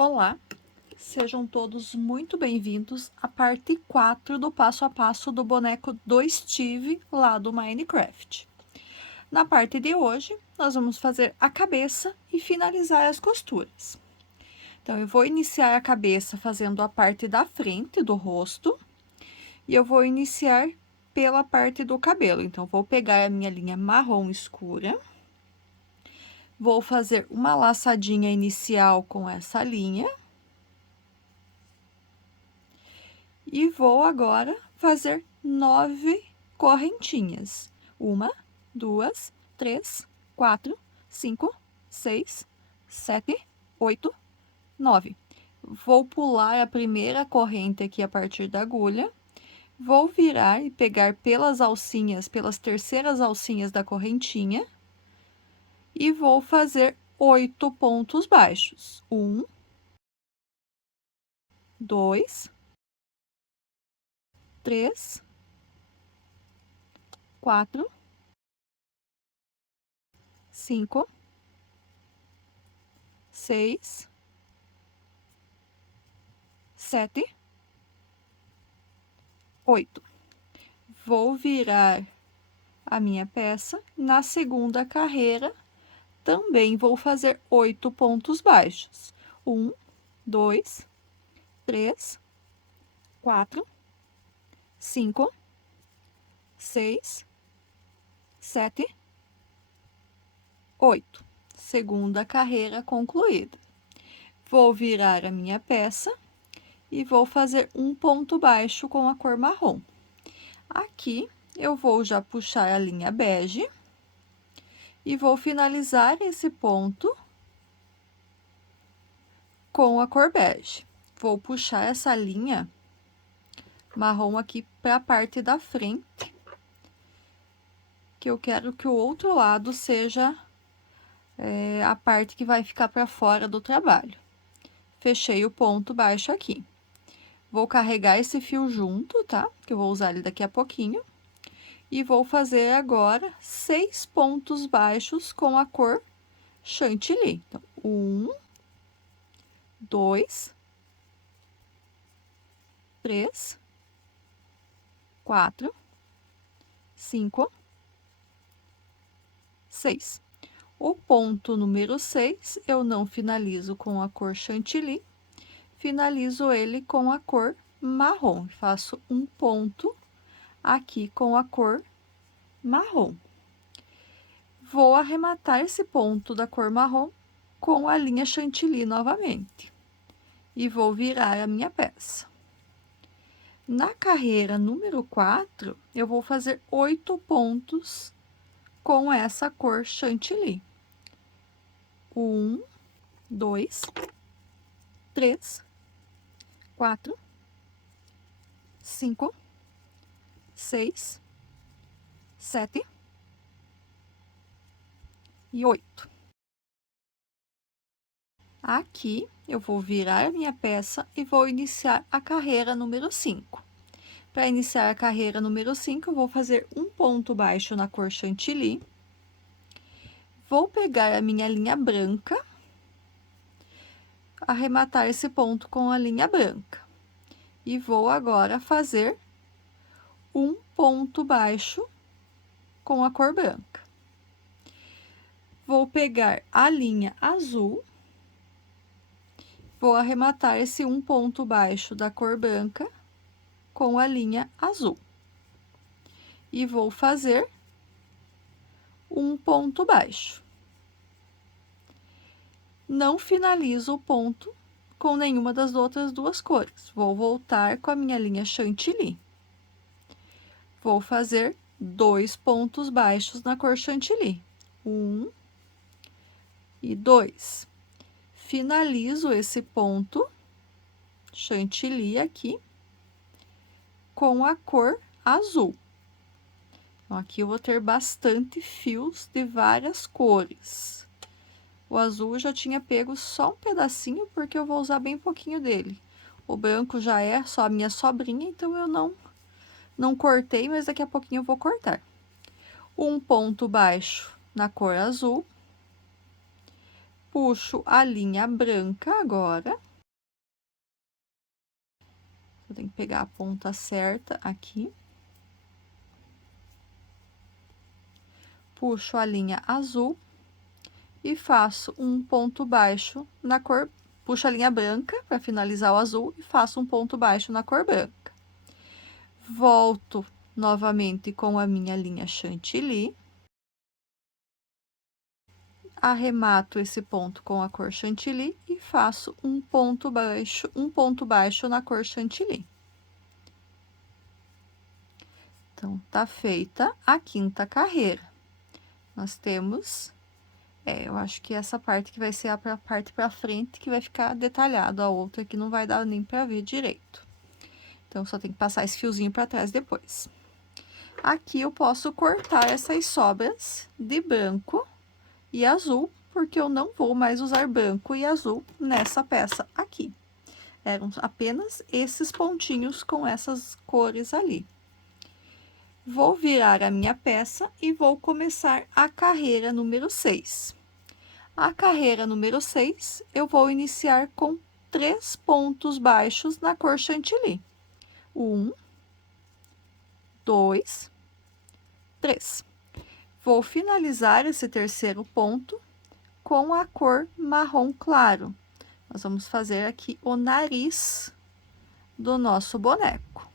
Olá, sejam todos muito bem-vindos à parte 4 do passo a passo do boneco do Steve lá do Minecraft. Na parte de hoje, nós vamos fazer a cabeça e finalizar as costuras. Então, eu vou iniciar a cabeça fazendo a parte da frente do rosto e eu vou iniciar pela parte do cabelo. Então, vou pegar a minha linha marrom escura, vou fazer uma laçadinha inicial com essa linha. E vou agora fazer 9 correntinhas. 1, 2, 3, 4, 5, 6, 7, 8, 9. Vou pular a primeira corrente aqui a partir da agulha. Vou virar e pegar pelas alcinhas, pelas terceiras alcinhas da correntinha. E vou fazer 8 pontos baixos. 1, 2, 3, 4, 5, 6, 7, 8. Vou virar a minha peça. Na segunda carreira, também vou fazer 8 pontos baixos. 1, 2, 3, 4, 5, 6, 7, 8. Segunda carreira concluída. Vou virar a minha peça e vou fazer um ponto baixo com a cor marrom. Aqui, eu vou já puxar a linha bege e vou finalizar esse ponto com a cor bege. Vou puxar essa linha marrom aqui para a parte da frente, que eu quero que o outro lado seja a parte que vai ficar para fora do trabalho. Fechei o ponto baixo aqui. Vou carregar esse fio junto, tá? Que eu vou usar ele daqui a pouquinho. E vou fazer agora 6 pontos baixos com a cor chantilly. Então, 1, 2, 3, 4, 5, 6. O ponto número 6, eu não finalizo com a cor chantilly, finalizo ele com a cor marrom. Faço um ponto aqui com a cor marrom. Vou arrematar esse ponto da cor marrom com a linha chantilly novamente. E vou virar a minha peça. Na carreira número 4, eu vou fazer 8 pontos com essa cor chantilly. 1, 2, 3, 4, 5, 6, 7 e 8. Aqui, eu vou virar a minha peça e vou iniciar a carreira número 5. Para iniciar a carreira número 5, eu vou fazer um ponto baixo na cor chantilly. Vou pegar a minha linha branca, arrematar esse ponto com a linha branca. E vou agora fazer um ponto baixo com a cor branca. Vou pegar a linha azul, vou arrematar esse um ponto baixo da cor branca com a linha azul. E vou fazer um ponto baixo. Não finalizo o ponto com nenhuma das outras duas cores. Vou voltar com a minha linha chantilly. Vou fazer 2 pontos baixos na cor chantilly. 1 e 2. Finalizo esse ponto chantilly aqui com a cor azul. Então, aqui eu vou ter bastante fios de várias cores. O azul eu já tinha pego só um pedacinho, porque eu vou usar bem pouquinho dele. O branco já é só a minha sobrinha, então eu não cortei, mas daqui a pouquinho eu vou cortar. Um ponto baixo na cor azul. Puxo a linha branca agora Eu tenho que pegar a ponta certa aqui. Puxo a linha azul e faço um ponto baixo na cor, puxo a linha branca para finalizar o azul e faço um ponto baixo na cor branca. Volto novamente com a minha linha chantilly. Arremato esse ponto com a cor chantilly e faço um ponto baixo na cor chantilly. Então, tá feita a quinta carreira. Nós temos, eu acho que essa parte que vai ser a parte pra frente que vai ficar detalhado, a outra que não vai dar nem pra ver direito. Então, só tem que passar esse fiozinho pra trás depois. Aqui eu posso cortar essas sobras de branco e azul, porque eu não vou mais usar branco e azul nessa peça aqui. Eram apenas esses pontinhos com essas cores ali. Vou virar a minha peça e vou começar a carreira número 6. A carreira número 6, eu vou iniciar com 3 pontos baixos na cor chantilly. 1, 2, 3. Vou finalizar esse terceiro ponto com a cor marrom claro. Nós vamos fazer aqui o nariz do nosso boneco.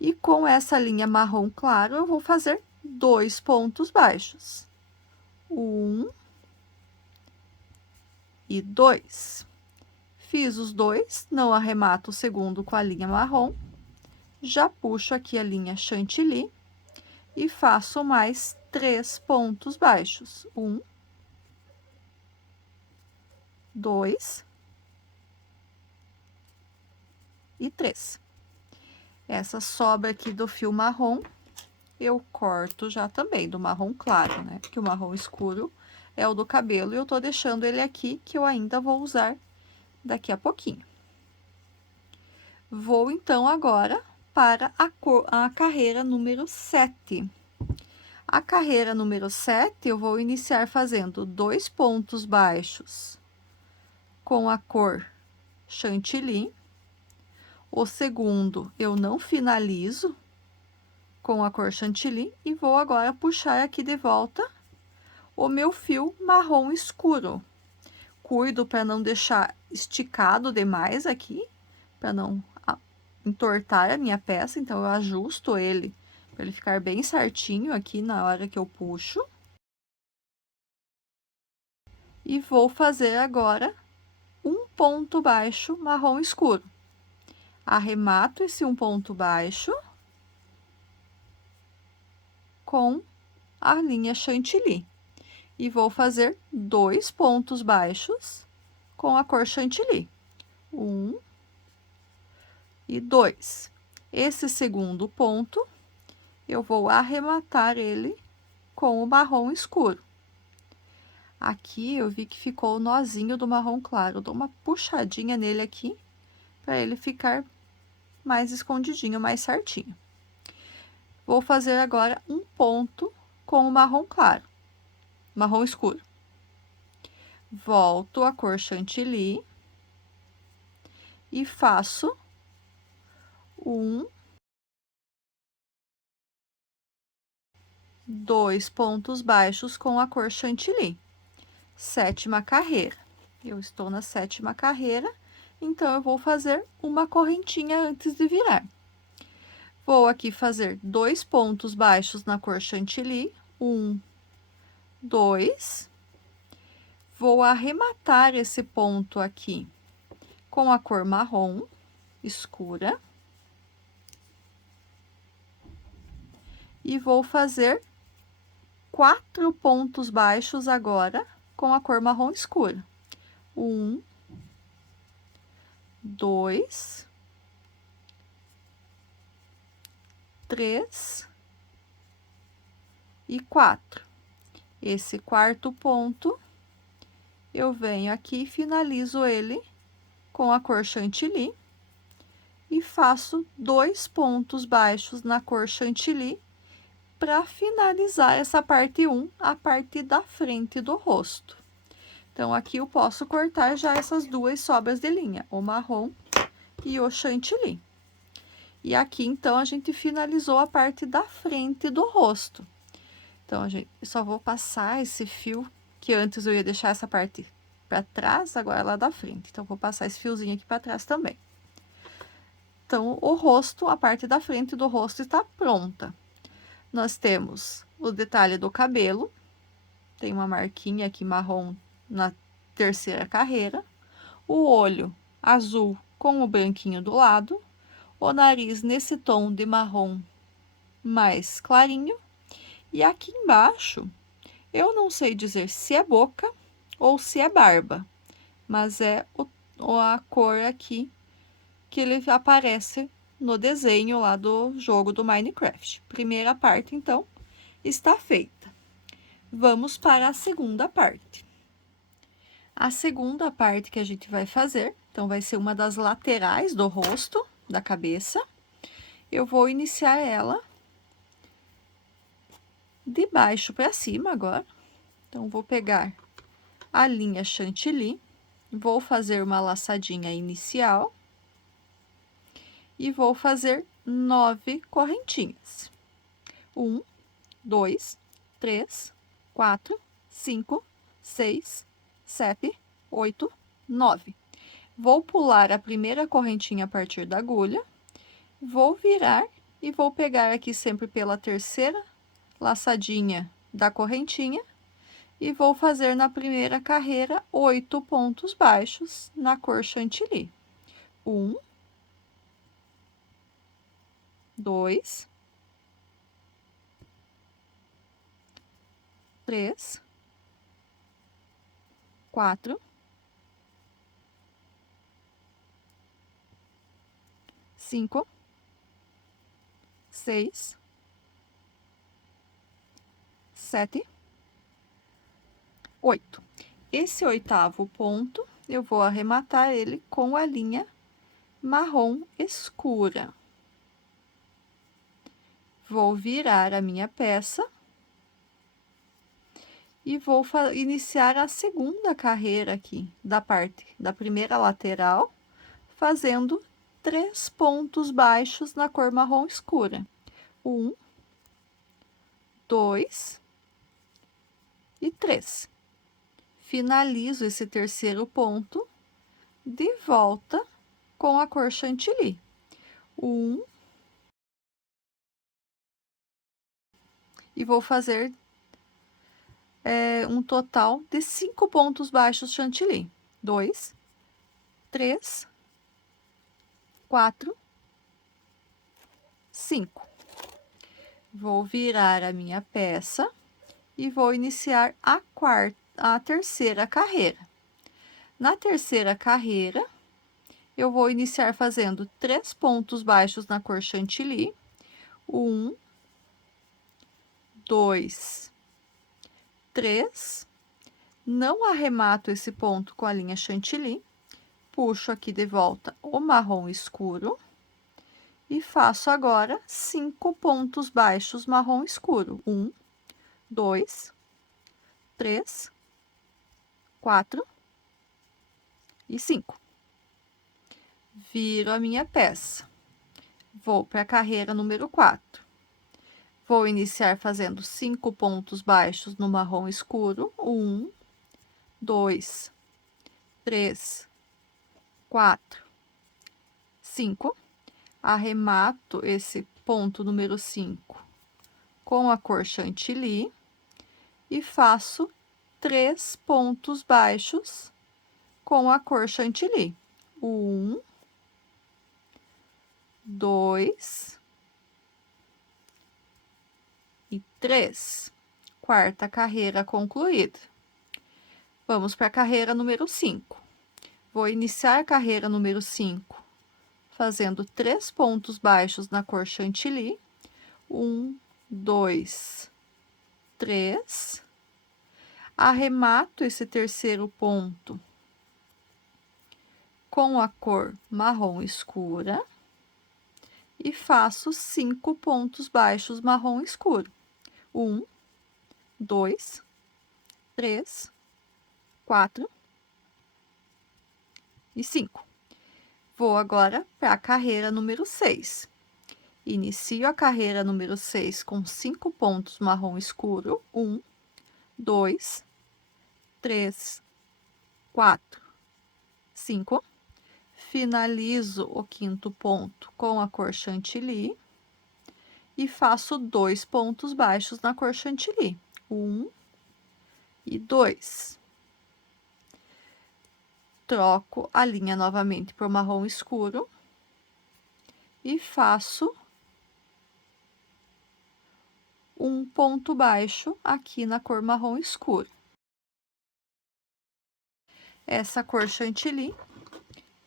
E com essa linha marrom claro, eu vou fazer 2 pontos baixos. 1 e 2. Fiz os dois, não arremato o segundo com a linha marrom. Já puxo aqui a linha chantilly e faço mais 3 pontos baixos. 1, 2 e 3. Essa sobra aqui do fio marrom, eu corto já também, do marrom claro, né? Porque o marrom escuro é o do cabelo e eu tô deixando ele aqui, que eu ainda vou usar daqui a pouquinho. Vou, então, agora para a carreira número 7. A carreira número 7, eu vou iniciar fazendo 2 pontos baixos com a cor chantilly. O segundo, eu não finalizo com a cor chantilly e vou agora puxar aqui de volta o meu fio marrom escuro. Cuido para não deixar esticado demais aqui, para não entortar a minha peça, então eu ajusto ele para ele ficar bem certinho aqui na hora que eu puxo. E vou fazer agora um ponto baixo marrom escuro. Arremato esse um ponto baixo com a linha chantilly e vou fazer 2 pontos baixos com a cor chantilly. 1 e 2. Esse segundo ponto, eu vou arrematar ele com o marrom escuro. Aqui eu vi que ficou o nozinho do marrom claro, eu dou uma puxadinha nele aqui, para ele ficar mais escondidinho, mais certinho. Vou fazer agora um ponto com o marrom claro, marrom escuro. Volto a cor chantilly e faço 2 pontos baixos com a cor chantilly. 7ª carreira. Eu estou na 7ª carreira, então eu vou fazer uma correntinha antes de virar. Vou aqui fazer 2 pontos baixos na cor chantilly, 1, 2. Vou arrematar esse ponto aqui com a cor marrom escura. E vou fazer 4 pontos baixos agora com a cor marrom escura. 1, 2, 3 e 4. Esse quarto ponto, eu venho aqui e finalizo ele com a cor chantilly e faço 2 pontos baixos na cor chantilly para finalizar essa parte 1, a parte da frente do rosto. Então, aqui eu posso cortar já essas 2 sobras de linha, o marrom e o chantilly. E aqui, então, a gente finalizou a parte da frente do rosto. Então, eu só vou passar esse fio, que antes eu ia deixar essa parte para trás, agora é lá da frente. Então, vou passar esse fiozinho aqui para trás também. Então, o rosto, a parte da frente do rosto está pronta. Nós temos o detalhe do cabelo, tem uma marquinha aqui marrom na terceira carreira, o olho azul com o branquinho do lado, o nariz nesse tom de marrom mais clarinho, e aqui embaixo, eu não sei dizer se é boca ou se é barba, mas é a cor aqui que ele aparece no desenho lá do jogo do Minecraft. Primeira parte, então, está feita. Vamos para a segunda parte. A segunda parte que a gente vai fazer, então, vai ser uma das laterais do rosto, da cabeça. Eu vou iniciar ela de baixo para cima agora. Então, vou pegar a linha chantilly, vou fazer uma laçadinha inicial e vou fazer 9 correntinhas. 1, 2, 3, 4, 5, 6, 7, 8, 9. Vou pular a primeira correntinha a partir da agulha, vou virar e vou pegar aqui sempre pela terceira laçadinha da correntinha e vou fazer na primeira carreira 8 pontos baixos na cor chantilly. 1, 2, 3, 4, 5, 6, 7, 8. Esse oitavo ponto, eu vou arrematar ele com a linha marrom escura. Vou virar a minha peça e vou iniciar a segunda carreira aqui da parte da primeira lateral, fazendo 3 pontos baixos na cor marrom escura. 1, 2 e 3. Finalizo esse terceiro ponto de volta com a cor chantilly. 1, e vou fazer um total de 5 pontos baixos chantilly. 2, 3, 4, 5. Vou virar a minha peça e vou iniciar a terceira carreira. Na terceira carreira, eu vou iniciar fazendo 3 pontos baixos na cor chantilly. 1, 2, 3. Não arremato esse ponto com a linha chantilly, puxo aqui de volta o marrom escuro e faço agora 5 pontos baixos marrom escuro. 1, 2, 3, 4 e 5. Viro a minha peça. Vou para a carreira número 4. Vou iniciar fazendo 5 pontos baixos no marrom escuro. 1, 2, 3, 4, 5. Arremato esse ponto número 5 com a cor chantilly e faço 3 pontos baixos com a cor chantilly. 1, 2 e 3. Quarta carreira concluída. Vamos para a carreira número 5. Vou iniciar a carreira número 5 fazendo 3 pontos baixos na cor chantilly. 1, 2, 3. Arremato esse terceiro ponto com a cor marrom escura e faço 5 pontos baixos marrom escuro. 1, 2, 3, 4 e 5. Vou agora para a carreira número 6. Inicio a carreira número 6 com 5 pontos marrom escuro. 1, 2, 3, 4, 5. Finalizo o 5º ponto com a cor chantilly e faço 2 pontos baixos na cor chantilly. 1 e 2. Troco a linha novamente por marrom escuro e faço um ponto baixo aqui na cor marrom escuro. Essa cor chantilly,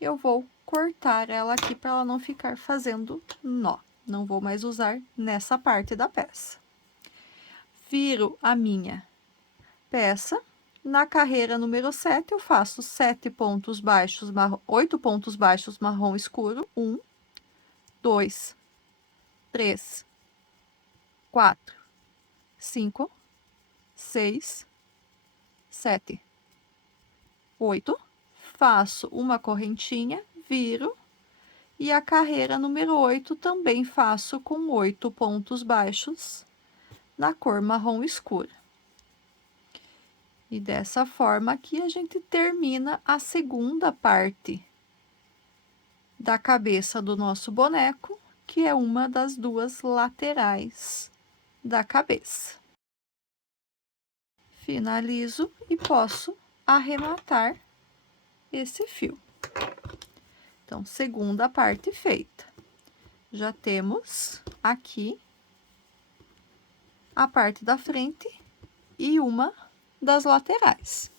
eu vou cortar ela aqui para ela não ficar fazendo nó. Não vou mais usar nessa parte da peça. Viro a minha peça. Na carreira número 7, eu faço 7 pontos baixos, 8 pontos baixos marrom escuro. 1, 2, 3, 4, 5, 6, 7, 8. Faço uma correntinha, viro, e a carreira número 8 também faço com 8 pontos baixos na cor marrom escura. E dessa forma aqui a gente termina a segunda parte da cabeça do nosso boneco, que é uma das duas laterais da cabeça. Finalizo e posso arrematar esse fio. Então, segunda parte feita. Já temos aqui a parte da frente e uma das laterais.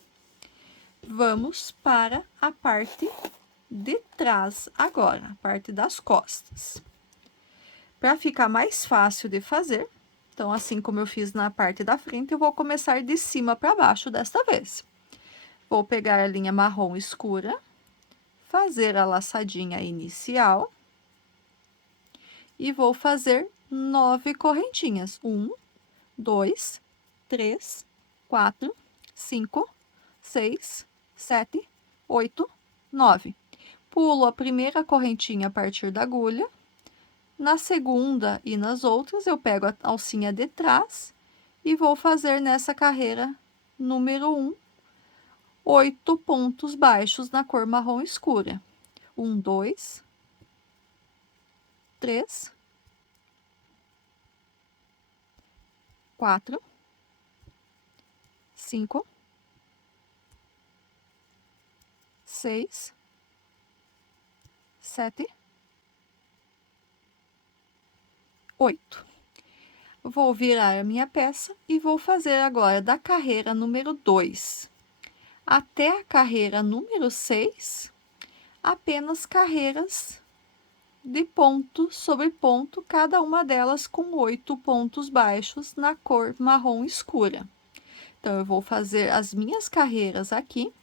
Vamos para a parte de trás agora, a parte das costas. Para ficar mais fácil de fazer, então, assim como eu fiz na parte da frente, eu vou começar de cima para baixo desta vez. Vou pegar a linha marrom escura, fazer a laçadinha inicial e vou fazer 9 correntinhas. 1, 2, 3, 4, 5, 6, 7, 8, 9. Pulo a primeira correntinha a partir da agulha. Na segunda e nas outras, eu pego a alcinha de trás e vou fazer nessa carreira número 1, 8 pontos baixos na cor marrom escura. 1, 2, 3, 4, 5, 6, 7, 8. Vou virar a minha peça e vou fazer agora da carreira número 2 até a carreira número 6, apenas carreiras de ponto sobre ponto, cada uma delas com 8 pontos baixos na cor marrom escura. Então, eu vou fazer as minhas carreiras aqui,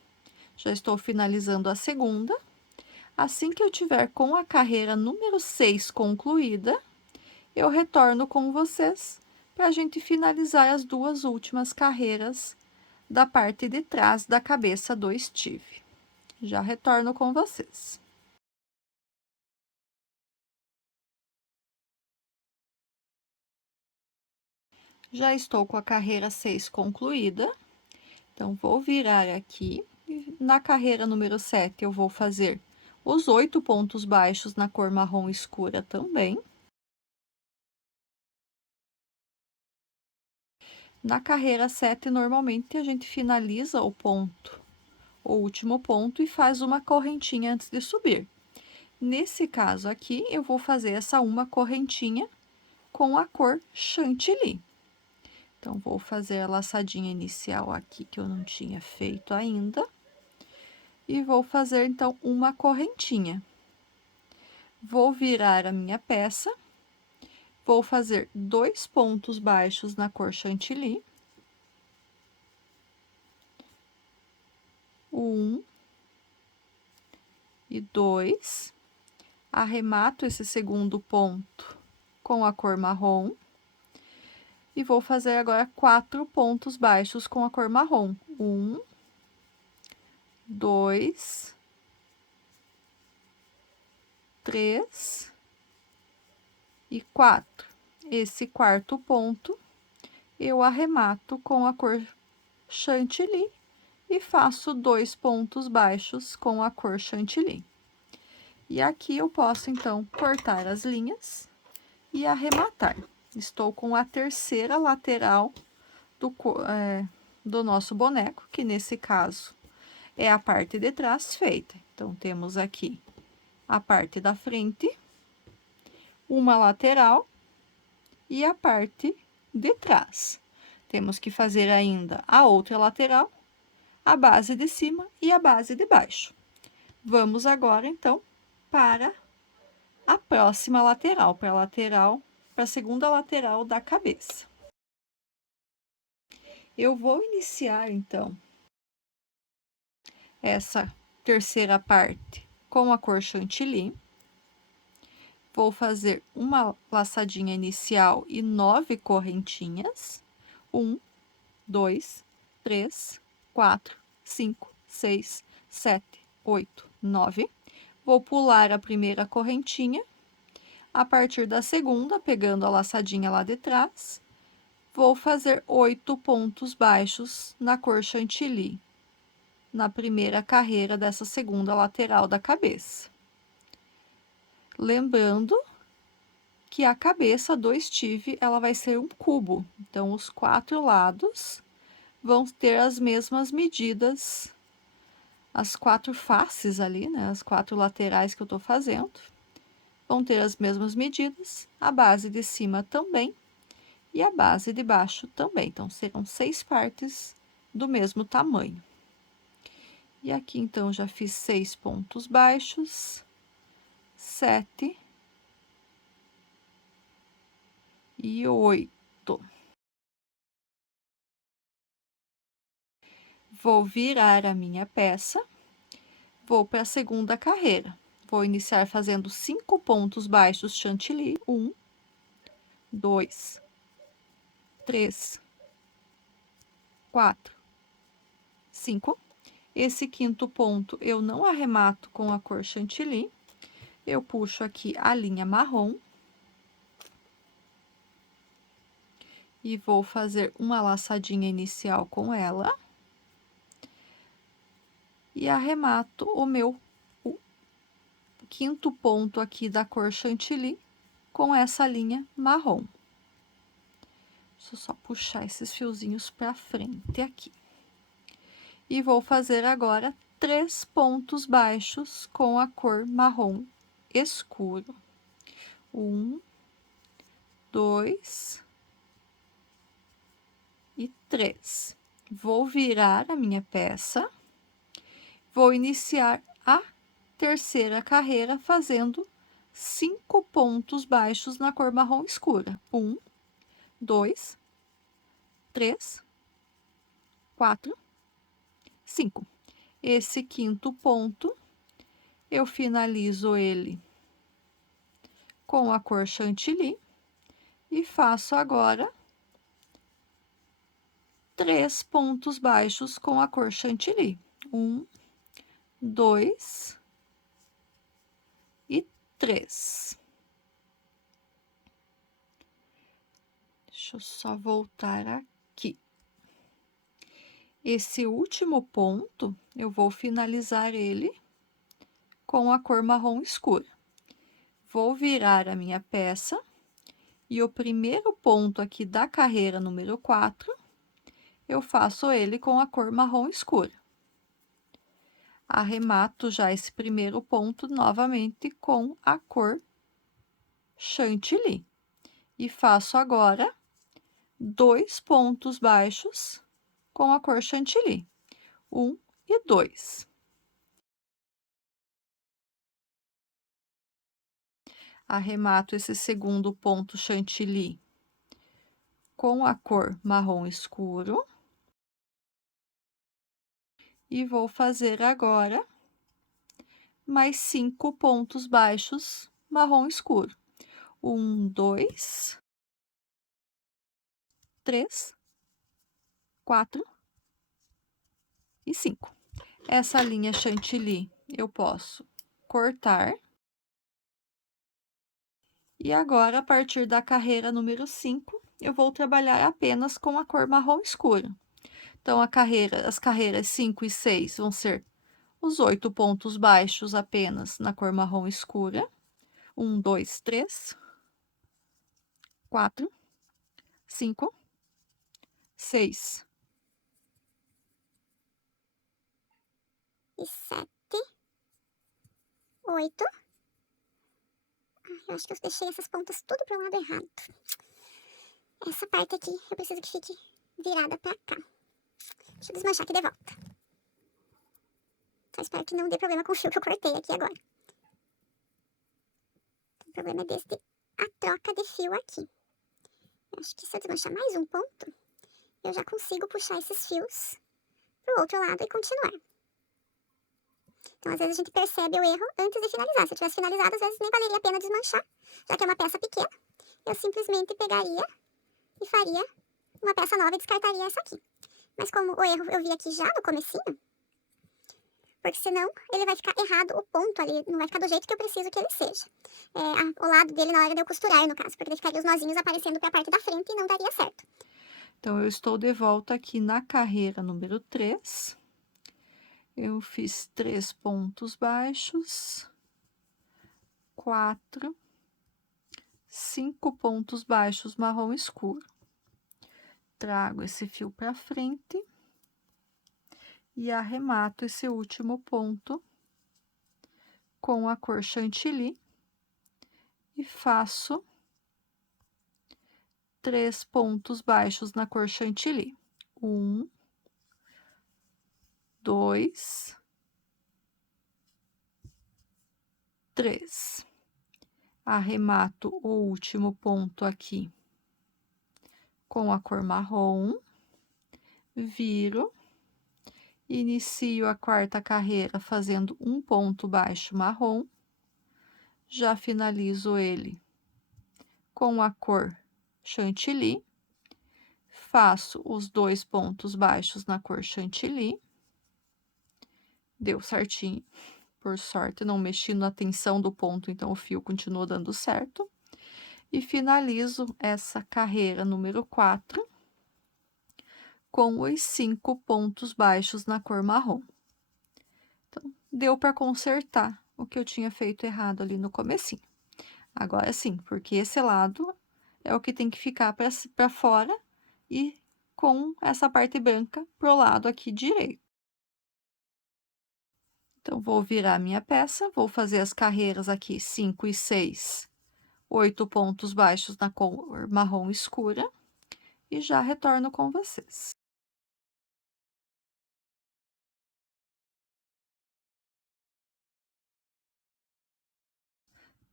já estou finalizando a segunda. Assim que eu tiver com a carreira número 6 concluída, eu retorno com vocês para a gente finalizar as duas últimas carreiras da parte de trás da cabeça do Steve. Já retorno com vocês. Já estou com a carreira 6 concluída, então vou virar aqui. Na carreira número 7, eu vou fazer os 8 pontos baixos na cor marrom escura também. Na carreira 7, normalmente, a gente finaliza o último ponto, e faz uma correntinha antes de subir. Nesse caso aqui, eu vou fazer essa uma correntinha com a cor chantilly. Então, vou fazer a laçadinha inicial aqui, que eu não tinha feito ainda. E vou fazer, então, uma correntinha. Vou virar a minha peça. Vou fazer 2 pontos baixos na cor chantilly. 1 e 2. Arremato esse segundo ponto com a cor marrom. E vou fazer agora 4 pontos baixos com a cor marrom. 1, 2, 3 e 4. Esse quarto ponto, eu arremato com a cor chantilly e faço 2 pontos baixos com a cor chantilly. E aqui eu posso, então, cortar as linhas e arrematar. Estou com a terceira lateral do nosso boneco, que nesse caso é a parte de trás feita. Então, temos aqui a parte da frente, uma lateral e a parte de trás. Temos que fazer ainda a outra lateral, a base de cima e a base de baixo. Vamos agora, então, para a próxima lateral, para a segunda lateral da cabeça. Eu vou iniciar, então, essa terceira parte com a cor chantilly. Vou fazer uma laçadinha inicial e 9 correntinhas. 1, 2, 3, 4, 5, 6, 7, 8, 9. Vou pular a primeira correntinha. A partir da segunda, pegando a laçadinha lá de trás, vou fazer 8 pontos baixos na cor chantilly, na primeira carreira dessa segunda lateral da cabeça. Lembrando que a cabeça do Steve, ela vai ser um cubo, então os 4 lados vão ter as mesmas medidas, as 4 faces ali, né, as 4 laterais que eu tô fazendo, vão ter as mesmas medidas, a base de cima também, e a base de baixo também. Então, serão 6 partes do mesmo tamanho. E aqui, então, já fiz 6 pontos baixos, 7 e 8. Vou virar a minha peça, vou para a segunda carreira. Vou iniciar fazendo 5 pontos baixos chantilly. 1, 2, 3, 4, 5. Esse quinto ponto eu não arremato com a cor chantilly. Eu puxo aqui a linha marrom. E vou fazer uma laçadinha inicial com ela. E arremato o meu quinto ponto aqui da cor chantilly com essa linha marrom. Deixa eu só puxar esses fiozinhos pra frente aqui. E vou fazer agora 3 pontos baixos com a cor marrom escuro. 1, 2 e 3. Vou virar a minha peça. Vou iniciar a terceira carreira fazendo 5 pontos baixos na cor marrom escura. 1, 2, 3, 4, 5. Esse quinto ponto, eu finalizo ele com a cor chantilly e faço agora 3 pontos baixos com a cor chantilly. 1, 2 e 3. Deixa eu só voltar aqui. Esse último ponto, eu vou finalizar ele com a cor marrom escura. Vou virar a minha peça e o primeiro ponto aqui da carreira número 4, eu faço ele com a cor marrom escura. Arremato já esse primeiro ponto novamente com a cor chantilly. E faço agora 2 pontos baixos com a cor chantilly. 1 e 2. Arremato esse segundo ponto chantilly com a cor marrom escuro. E vou fazer agora mais 5 pontos baixos marrom escuro. 1, 2, 3, 4 e 5. Essa linha chantilly eu posso cortar E agora, a partir da carreira número 5, eu vou trabalhar apenas com a cor marrom escuro. Então, as carreiras 5 e 6 vão ser os 8 pontos baixos apenas na cor marrom escura. 1, 2, 3, 4, 5, 6. E 7, 8. Eu acho que eu deixei essas pontas tudo pro lado errado. Essa parte aqui, eu preciso que fique virada pra cá. Deixa eu desmanchar aqui de volta. Só espero que não dê problema com o fio que eu cortei aqui agora. O problema é a troca de fio aqui. Eu acho que se eu desmanchar mais um ponto, eu já consigo puxar esses fios pro outro lado e continuar. Então, às vezes, a gente percebe o erro antes de finalizar. Se eu tivesse finalizado, às vezes nem valeria a pena desmanchar, já que é uma peça pequena. Eu simplesmente pegaria e faria uma peça nova e descartaria essa aqui. Mas como o erro eu vi aqui já no comecinho, porque senão ele vai ficar errado, o ponto ali não vai ficar do jeito que eu preciso que ele seja. O lado dele na hora de eu costurar, no caso, porque daí ficaria os nozinhos aparecendo pra parte da frente e não daria certo. Então, eu estou de volta aqui na carreira número 3. Eu fiz 3 pontos baixos, 4, 5 pontos baixos marrom escuro. Trago esse fio para frente e arremato esse último ponto com a cor chantilly e faço 3 pontos baixos na cor chantilly. 1, 2, 3. Arremato o último ponto aqui com a cor marrom, viro, inicio a quarta carreira fazendo um ponto baixo marrom, já finalizo ele com a cor chantilly, faço os 2 pontos baixos na cor chantilly, deu certinho, por sorte, não mexi na tensão do ponto, então o fio continuou dando certo, e finalizo essa carreira número 4 com os 5 pontos baixos na cor marrom. Então, deu para consertar o que eu tinha feito errado ali no comecinho. Agora sim, porque esse lado é o que tem que ficar para fora e com essa parte branca pro lado aqui direito. Então, vou virar minha peça, vou fazer as carreiras aqui 5 e 6, 8 pontos baixos na cor marrom escura e já retorno com vocês.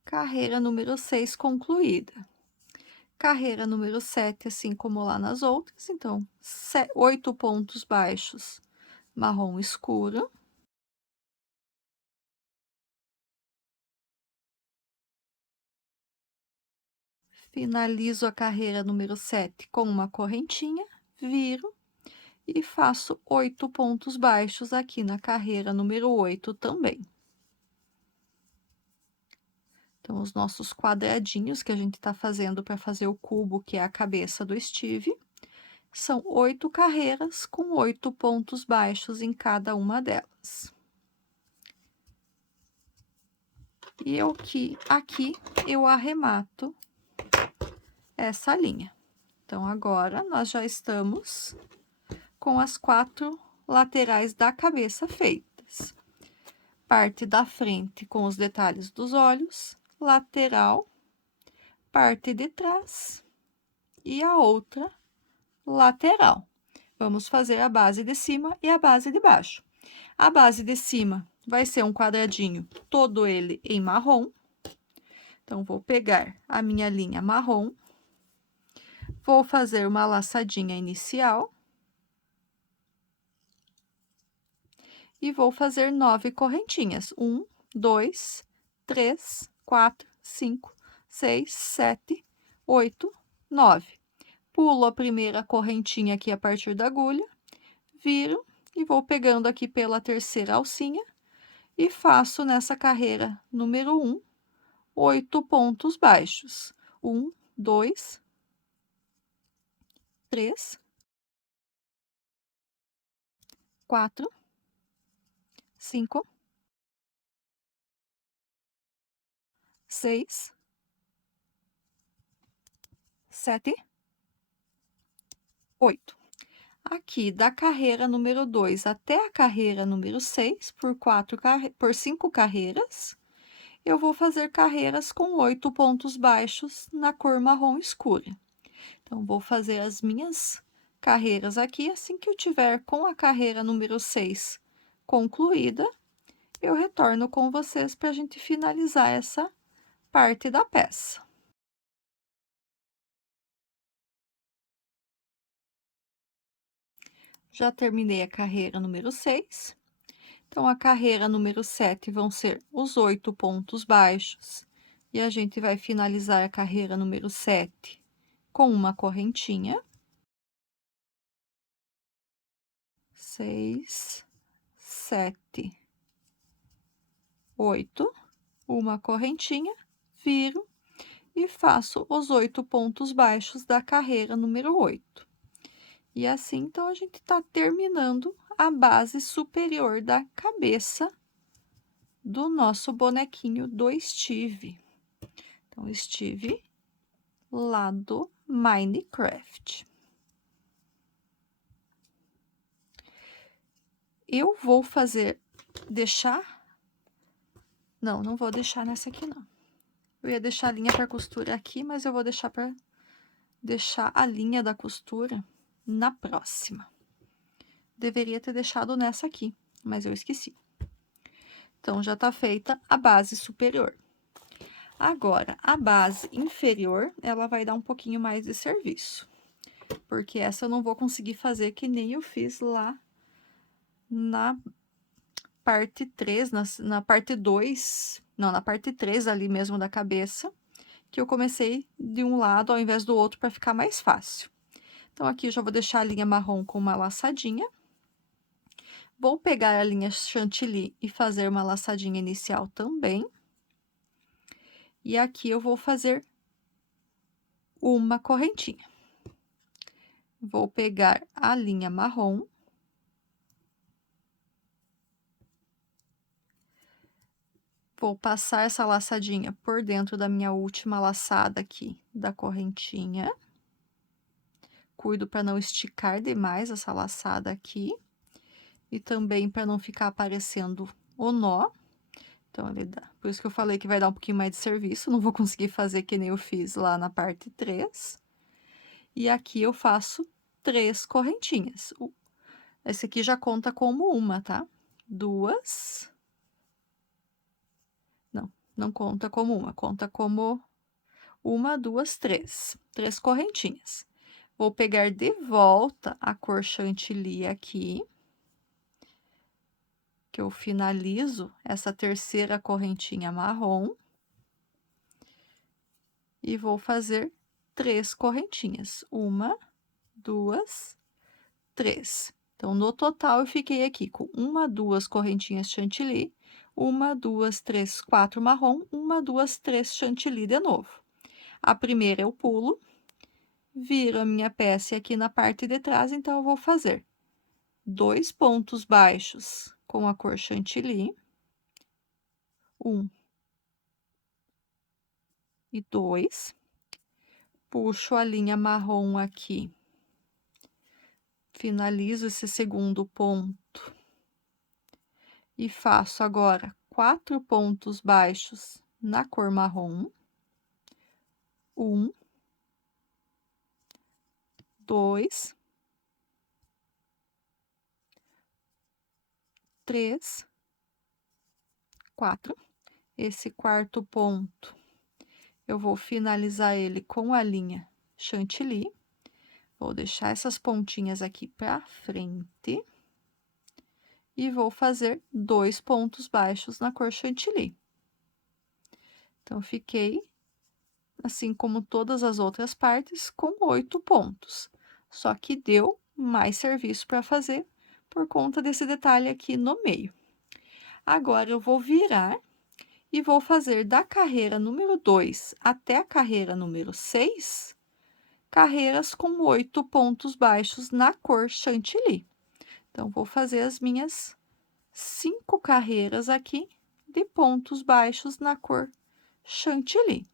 Carreira número 6 concluída. Carreira número 7, assim como lá nas outras, então, 8 pontos baixos marrom escuro. Finalizo a carreira número 7 com uma correntinha, viro e faço 8 pontos baixos aqui na carreira número 8 também. Então, os nossos quadradinhos que a gente tá fazendo para fazer o cubo, que é a cabeça do Steve, são 8 carreiras com 8 pontos baixos em cada uma delas. E aqui eu arremato essa linha. Então, agora, nós já estamos com as 4 laterais da cabeça feitas. Parte da frente com os detalhes dos olhos, lateral, parte de trás e a outra lateral. Vamos fazer a base de cima e a base de baixo. A base de cima vai ser um quadradinho, todo ele em marrom. Então, vou pegar a minha linha marrom, vou fazer uma laçadinha inicial e vou fazer 9 correntinhas. 1, 2, 3, 4, 5, 6, 7, 8, 9. Pulo a primeira correntinha aqui a partir da agulha, viro e vou pegando aqui pela terceira alcinha e faço nessa carreira número 1 8 pontos baixos. 1, 2, 3, 4, 5, 6, 7, 8. Aqui, da carreira número 2 até a carreira número 6, por 5 carreiras, eu vou fazer carreiras com 8 pontos baixos na cor marrom escura. Então, vou fazer as minhas carreiras aqui, assim que eu tiver com a carreira número 6 concluída, eu retorno com vocês para a gente finalizar essa parte da peça. Já terminei a carreira número 6. Então, a carreira número 7 vão ser os 8 pontos baixos, e a gente vai finalizar a carreira número 7 com uma correntinha. 6, 7, 8, uma correntinha, viro e faço os 8 pontos baixos da carreira número 8. E assim, então, a gente tá terminando a base superior da cabeça do nosso bonequinho do Steve. Então, Steve lá do Minecraft. Eu vou não vou deixar nessa aqui não. Eu ia deixar a linha para costura aqui, mas eu vou deixar a linha da costura na próxima. Deveria ter deixado nessa aqui, mas eu esqueci. Então, já tá feita a base superior. Agora, a base inferior, ela vai dar um pouquinho mais de serviço, porque essa eu não vou conseguir fazer que nem eu fiz lá na parte 3, na parte 2, não, na parte 3 ali mesmo da cabeça, que eu comecei de um lado ao invés do outro para ficar mais fácil. Então, aqui eu já vou deixar a linha marrom com uma laçadinha. Vou pegar a linha chantilly e fazer uma laçadinha inicial também. E aqui eu vou fazer uma correntinha. Vou pegar a linha marrom. Vou passar essa laçadinha por dentro da minha última laçada aqui da correntinha. Cuido para não esticar demais essa laçada aqui. E também para não ficar aparecendo o nó. Então, por isso que eu falei que vai dar um pouquinho mais de serviço, não vou conseguir fazer que nem eu fiz lá na parte 3. E aqui eu faço 3 correntinhas. Esse aqui já conta como uma, tá? 2. Não conta como uma, conta como 1, 2, 3. 3 correntinhas. Vou pegar de volta a cor chantilly aqui, que eu finalizo essa terceira correntinha marrom. E vou fazer 3 correntinhas. 1, 2, 3. Então, no total, eu fiquei aqui com 1, 2 correntinhas chantilly, 1, 2, 3, 4 marrom, 1, 2, 3 chantilly de novo. A primeira eu pulo, viro a minha peça aqui na parte de trás, então, eu vou fazer 2 pontos baixos com a cor chantilly, 1 e 2. Puxo a linha marrom aqui, finalizo esse segundo ponto e faço agora 4 pontos baixos na cor marrom. 1, 2, 3, 4. Esse quarto ponto, eu vou finalizar ele com a linha chantilly. Vou deixar essas pontinhas aqui para frente. E vou fazer 2 pontos baixos na cor chantilly. Então, fiquei, assim como todas as outras partes, com 8 pontos. Só que deu mais serviço para fazer por conta desse detalhe aqui no meio. Agora, eu vou virar e vou fazer da carreira número 2 até a carreira número 6, carreiras com 8 pontos baixos na cor chantilly. Então, vou fazer as minhas 5 carreiras aqui de pontos baixos na cor chantilly.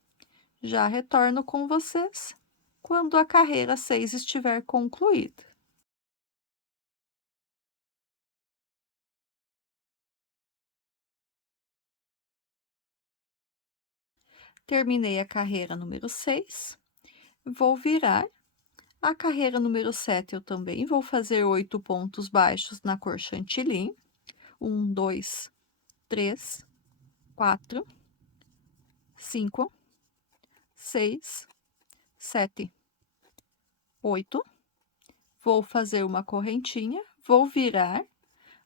Já retorno com vocês quando a carreira 6 estiver concluída. Terminei a carreira número 6, vou virar. A carreira número 7 eu também vou fazer 8 pontos baixos na cor chantilly. 1, 2, 3, 4, 5, 6, 7, 8. Vou fazer uma correntinha, vou virar,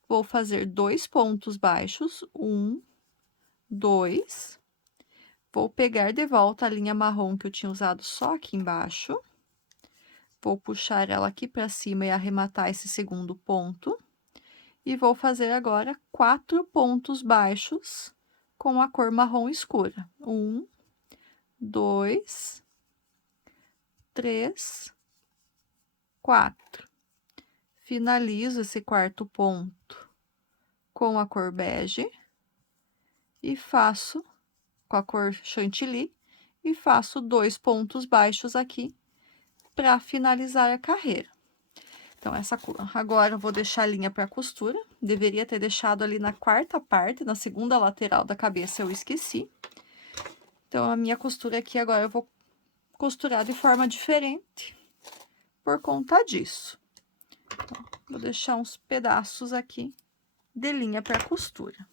vou fazer 2 pontos baixos, 1, 2. Vou pegar de volta a linha marrom que eu tinha usado só aqui embaixo. Vou puxar ela aqui para cima e arrematar esse segundo ponto. E vou fazer agora 4 pontos baixos com a cor marrom escura. 1, 2, 3, 4. Finalizo esse quarto ponto com a cor bege e faço com a cor chantilly e faço 2 pontos baixos aqui para finalizar a carreira. Então, agora eu vou deixar a linha para costura. Deveria ter deixado ali na quarta parte, na segunda lateral da cabeça, eu esqueci. Então, a minha costura aqui agora eu vou costurar de forma diferente por conta disso. Então, vou deixar uns pedaços aqui de linha para costura.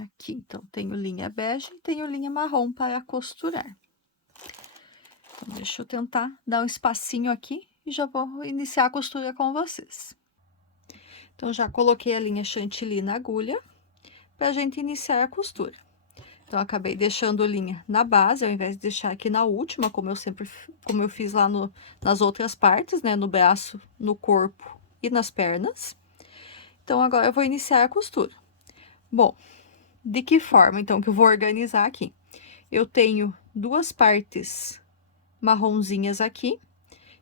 Aqui, então, tenho linha bege e tenho linha marrom para costurar. Então, deixa eu tentar dar um espacinho aqui e já vou iniciar a costura com vocês. Então, já coloquei a linha chantilly na agulha pra gente iniciar a costura. Então, acabei deixando linha na base, ao invés de deixar aqui na última, como eu fiz lá nas outras partes, né, no braço, no corpo e nas pernas. Então, agora eu vou iniciar a costura. Bom, de que forma, então, que eu vou organizar aqui? Eu tenho 2 partes marronzinhas aqui,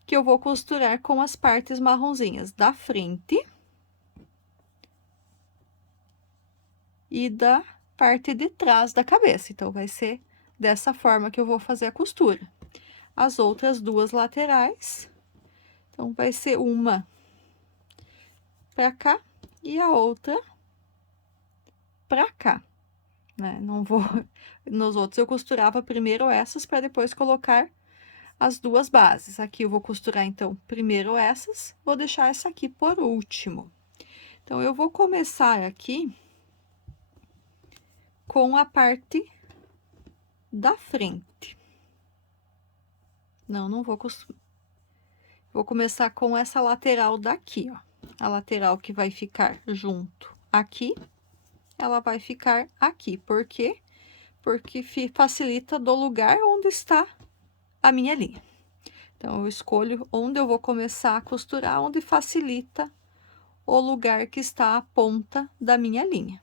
que eu vou costurar com as partes marronzinhas da frente e da parte de trás da cabeça. Então, vai ser dessa forma que eu vou fazer a costura. As outras 2 laterais, então, vai ser uma pra cá e a outra pra cá, né? Não vou... Nos outros eu costurava primeiro essas para depois colocar as 2 bases. Aqui eu vou costurar, então, primeiro essas, vou deixar essa aqui por último. Então, eu vou começar aqui com a parte da frente. Não vou costurar. Vou começar com essa lateral daqui, ó. A lateral que vai ficar junto aqui, ela vai ficar aqui. Por quê? Porque facilita do lugar onde está a minha linha. Então, eu escolho onde eu vou começar a costurar, onde facilita o lugar que está a ponta da minha linha.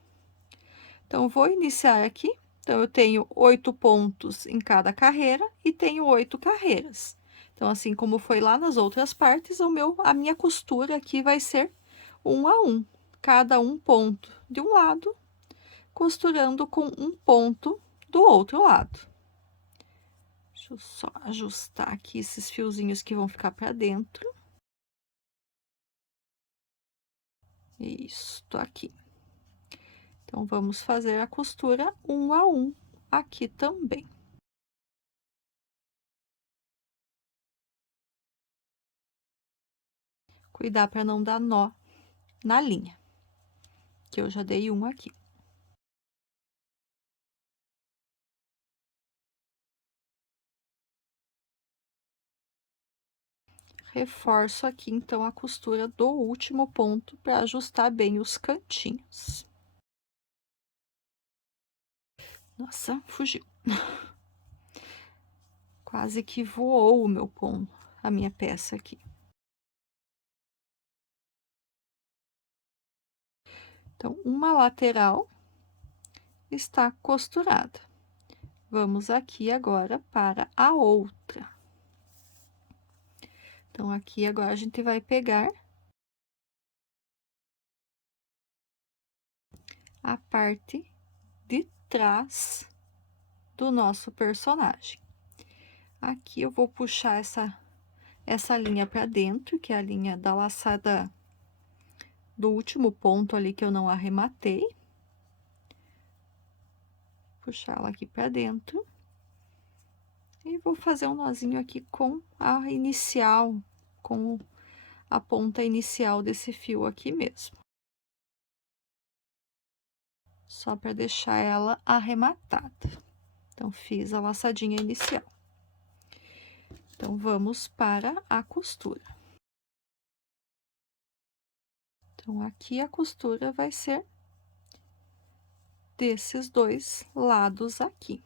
Então, vou iniciar aqui. Então, eu tenho 8 pontos em cada carreira e tenho 8 carreiras. Então, assim como foi lá nas outras partes, a minha costura aqui vai ser 1 a 1. Cada um ponto de um lado, costurando com um ponto do outro lado. Deixa eu só ajustar aqui esses fiozinhos que vão ficar para dentro. Isso, tô aqui. Então, vamos fazer a costura 1 a 1 aqui também. Cuidar para não dar nó na linha, que eu já dei um aqui. Reforço aqui, então, a costura do último ponto para ajustar bem os cantinhos. Nossa, fugiu. Quase que voou o meu ponto, a minha peça aqui. Então, uma lateral está costurada. Vamos aqui agora para a outra. Então, aqui agora a gente vai pegar a parte de trás do nosso personagem. Aqui eu vou puxar essa linha para dentro, que é a linha da laçada do último ponto ali que eu não arrematei. Puxar ela aqui para dentro. E vou fazer um nozinho aqui com a inicial, com a ponta inicial desse fio aqui mesmo. Só para deixar ela arrematada. Então, fiz a laçadinha inicial. Então, vamos para a costura. Então, aqui a costura vai ser desses dois lados aqui.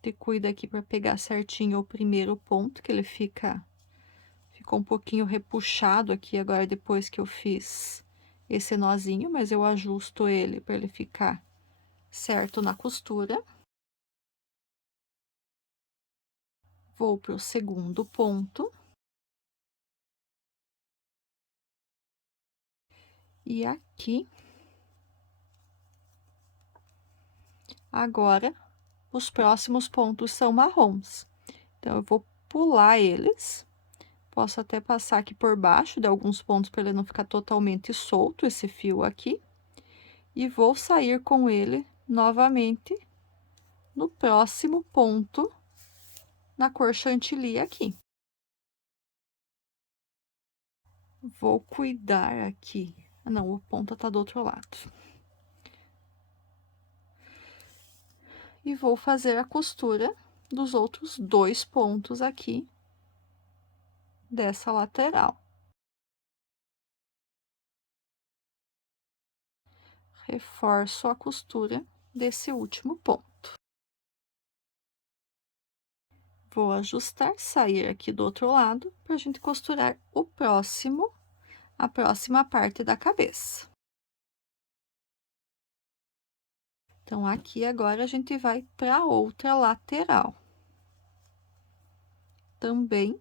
Te cuida aqui para pegar certinho o primeiro ponto, que ele ficou um pouquinho repuxado aqui agora depois que eu fiz esse nozinho, mas eu ajusto ele para ele ficar certo na costura. Vou pro segundo ponto. E aqui, agora, os próximos pontos são marrons. Então, eu vou pular eles. Posso até passar aqui por baixo de alguns pontos para ele não ficar totalmente solto, esse fio aqui. E vou sair com ele novamente no próximo ponto, na cor chantilly aqui. Vou cuidar aqui. Ah, não, o ponta tá do outro lado. E vou fazer a costura dos outros dois pontos aqui dessa lateral. Reforço a costura desse último ponto. Vou ajustar, sair aqui do outro lado, para a gente costurar a próxima parte da cabeça. Então, aqui agora a gente vai para outra lateral. Também,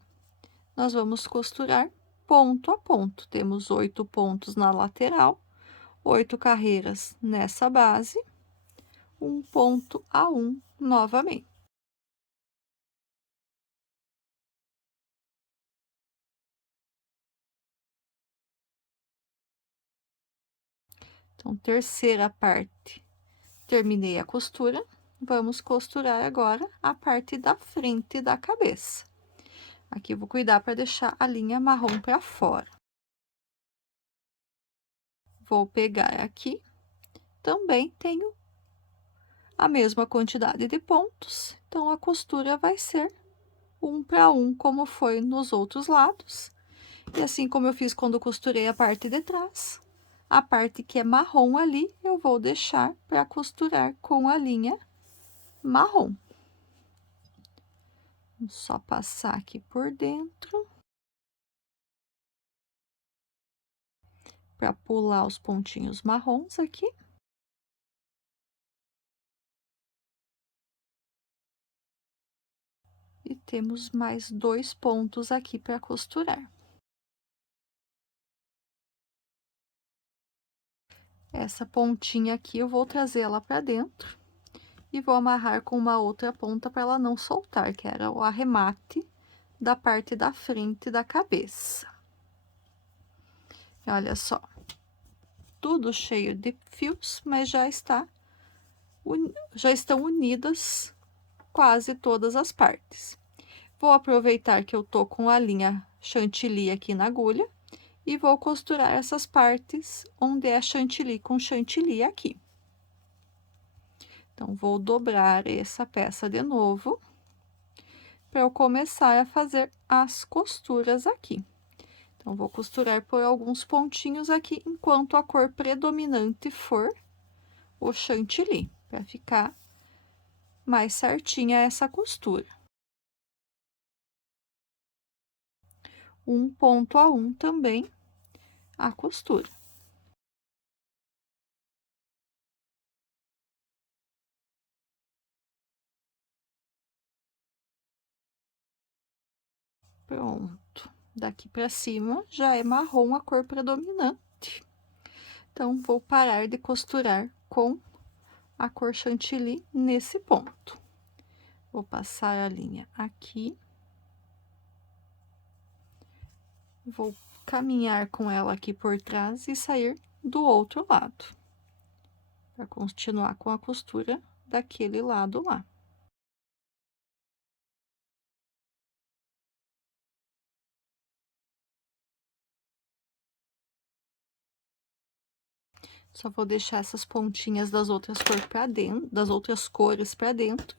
nós vamos costurar ponto a ponto. Temos 8 pontos na lateral, 8 carreiras nessa base, um ponto a um novamente. Então, terceira parte, terminei a costura, vamos costurar agora a parte da frente da cabeça. Aqui eu vou cuidar para deixar a linha marrom para fora. Vou pegar aqui, também tenho a mesma quantidade de pontos, então a costura vai ser um para um, como foi nos outros lados. E assim como eu fiz quando costurei a parte de trás, a parte que é marrom ali, eu vou deixar para costurar com a linha marrom. Só passar aqui por dentro. Para pular os pontinhos marrons aqui. E temos mais 2 pontos aqui para costurar. Essa pontinha aqui eu vou trazer ela para dentro e vou amarrar com uma outra ponta para ela não soltar, que era o arremate da parte da frente da cabeça. E olha só, tudo cheio de fios, mas já estão unidas quase todas as partes. Vou aproveitar que eu tô com a linha chantilly aqui na agulha e vou costurar essas partes onde é chantilly com chantilly aqui. Então, vou dobrar essa peça de novo, para eu começar a fazer as costuras aqui. Então, vou costurar por alguns pontinhos aqui, enquanto a cor predominante for o chantilly, para ficar mais certinha essa costura. Um ponto a um também a costura. Pronto. Daqui pra cima já é marrom a cor predominante. Então, vou parar de costurar com a cor chantilly nesse ponto. Vou passar a linha aqui. Vou caminhar com ela aqui por trás e sair do outro lado, para continuar com a costura daquele lado lá. Só vou deixar essas pontinhas das outras cores para dentro,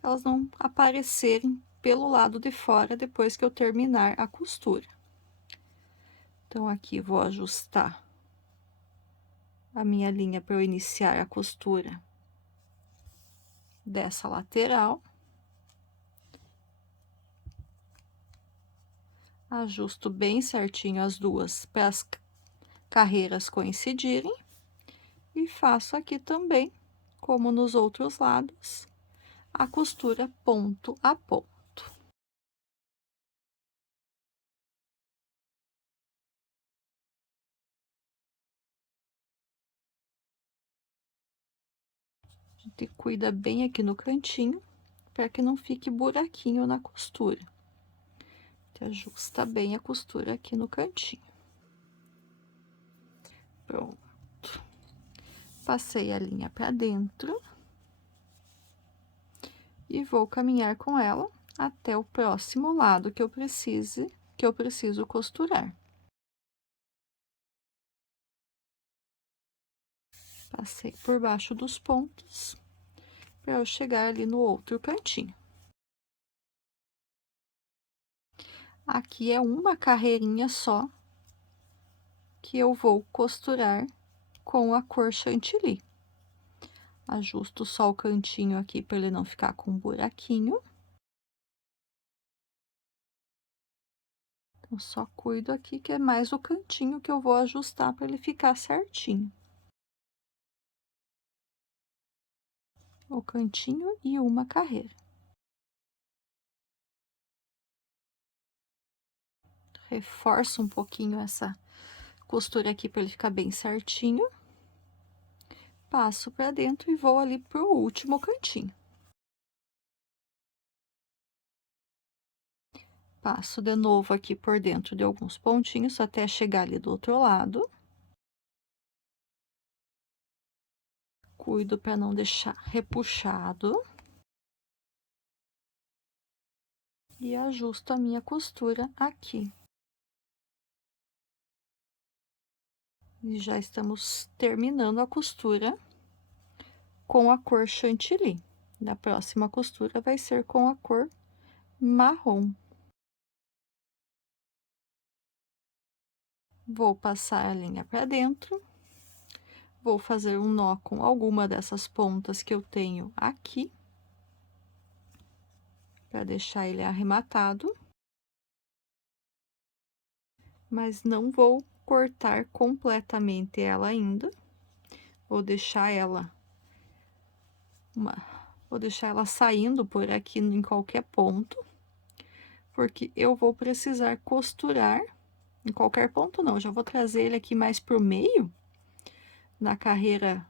pra elas não aparecerem pelo lado de fora depois que eu terminar a costura. Então, aqui vou ajustar a minha linha para eu iniciar a costura dessa lateral. Ajusto bem certinho as duas para as carreiras coincidirem. E faço aqui também, como nos outros lados, a costura ponto a ponto. A gente cuida bem aqui no cantinho, para que não fique buraquinho na costura. Te ajusta bem a costura aqui no cantinho. Pronto. Passei a linha para dentro. E vou caminhar com ela até o próximo lado que eu preciso costurar. Passei por baixo dos pontos, para eu chegar ali no outro cantinho. Aqui é uma carreirinha só que eu vou costurar com a cor chantilly. Ajusto só o cantinho aqui para ele não ficar com um buraquinho. Então, só cuido aqui que é mais o cantinho que eu vou ajustar para ele ficar certinho. O cantinho e uma carreira. Reforço um pouquinho essa costura aqui para ele ficar bem certinho. Passo para dentro e vou ali pro último cantinho. Passo de novo aqui por dentro de alguns pontinhos até chegar ali do outro lado. Cuido para não deixar repuxado. E ajusto a minha costura aqui. E já estamos terminando a costura com a cor chantilly. Na próxima costura vai ser com a cor marrom. Vou passar a linha para dentro. Vou fazer um nó com alguma dessas pontas que eu tenho aqui, para deixar ele arrematado. Mas não vou cortar completamente ela ainda. Vou deixar ela saindo por aqui em qualquer ponto, porque eu vou precisar costurar em qualquer ponto não, já vou trazer ele aqui mais pro meio, na carreira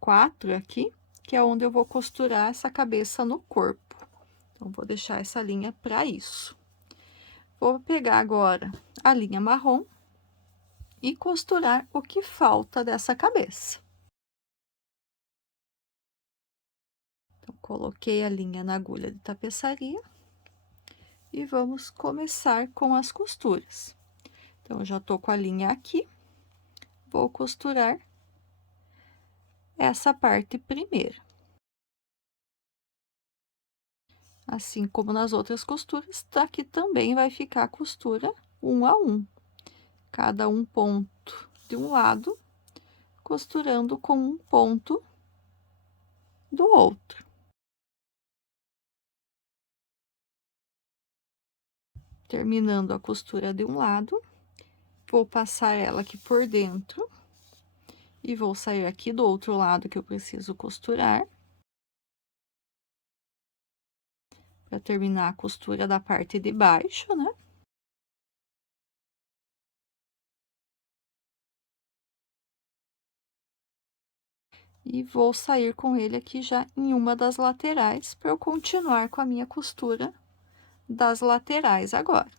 4 aqui, que é onde eu vou costurar essa cabeça no corpo. Então, vou deixar essa linha para isso. Vou pegar agora a linha marrom e costurar o que falta dessa cabeça. Então, coloquei a linha na agulha de tapeçaria e vamos começar com as costuras. Então, eu já tô com a linha aqui, vou costurar essa parte primeiro. Assim como nas outras costuras, aqui também vai ficar a costura 1 a 1. Cada um ponto de um lado, costurando com um ponto do outro. Terminando a costura de um lado, vou passar ela aqui por dentro e vou sair aqui do outro lado que eu preciso costurar. para terminar a costura da parte de baixo, né? E vou sair com ele aqui já em uma das laterais, para eu continuar com a minha costura das laterais agora.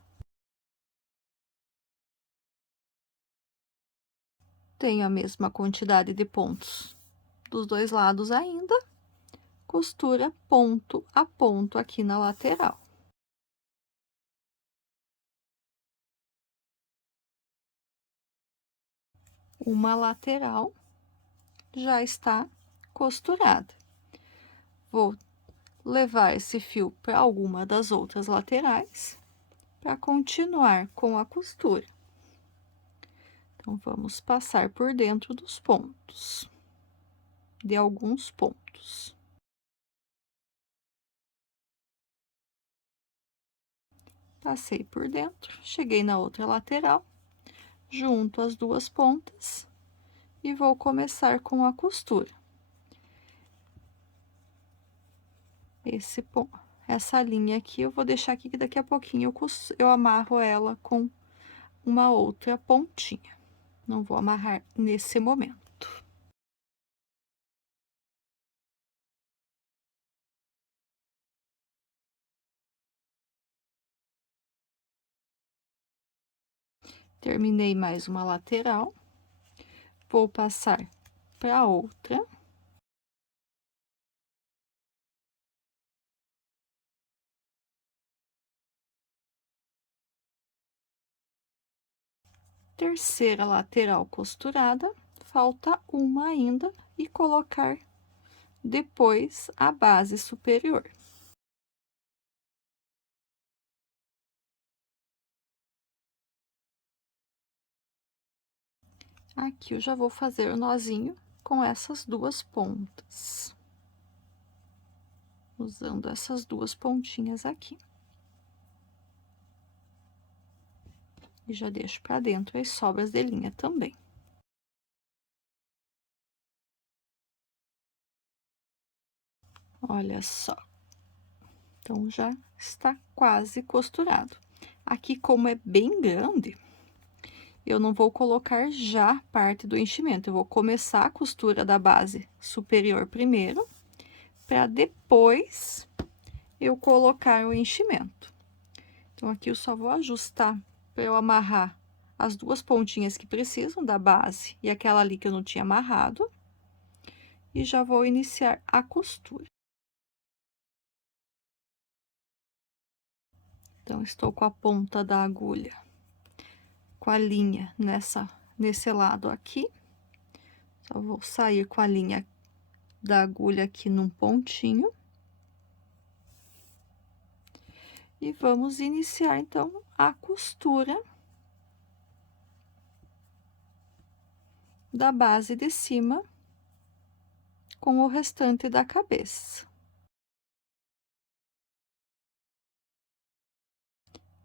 Tenho a mesma quantidade de pontos dos dois lados ainda, costura ponto a ponto aqui na lateral. Uma lateral já está costurada. Vou levar esse fio para alguma das outras laterais para continuar com a costura. Então, vamos passar por dentro dos pontos, de alguns pontos. Passei por dentro, cheguei na outra lateral, junto as duas pontas e vou começar com a costura. Essa linha aqui eu vou deixar aqui que daqui a pouquinho eu amarro ela com uma outra pontinha. Não vou amarrar nesse momento. Terminei mais uma lateral, vou passar para outra. Terceira lateral costurada, falta uma ainda e colocar depois a base superior. Aqui eu já vou fazer o nozinho com essas duas pontas, usando essas duas pontinhas aqui. E já deixo para dentro as sobras de linha também. Olha só. Então, já está quase costurado. Aqui, como é bem grande, eu não vou colocar já parte do enchimento. Eu vou começar a costura da base superior primeiro, para depois eu colocar o enchimento. Então, aqui eu só vou ajustar para eu amarrar as duas pontinhas que precisam da base e aquela ali que eu não tinha amarrado. E já vou iniciar a costura. Então, estou com a ponta da agulha, com a linha nesse lado aqui. Só vou sair com a linha da agulha aqui num pontinho. E vamos iniciar, então, a costura da base de cima com o restante da cabeça.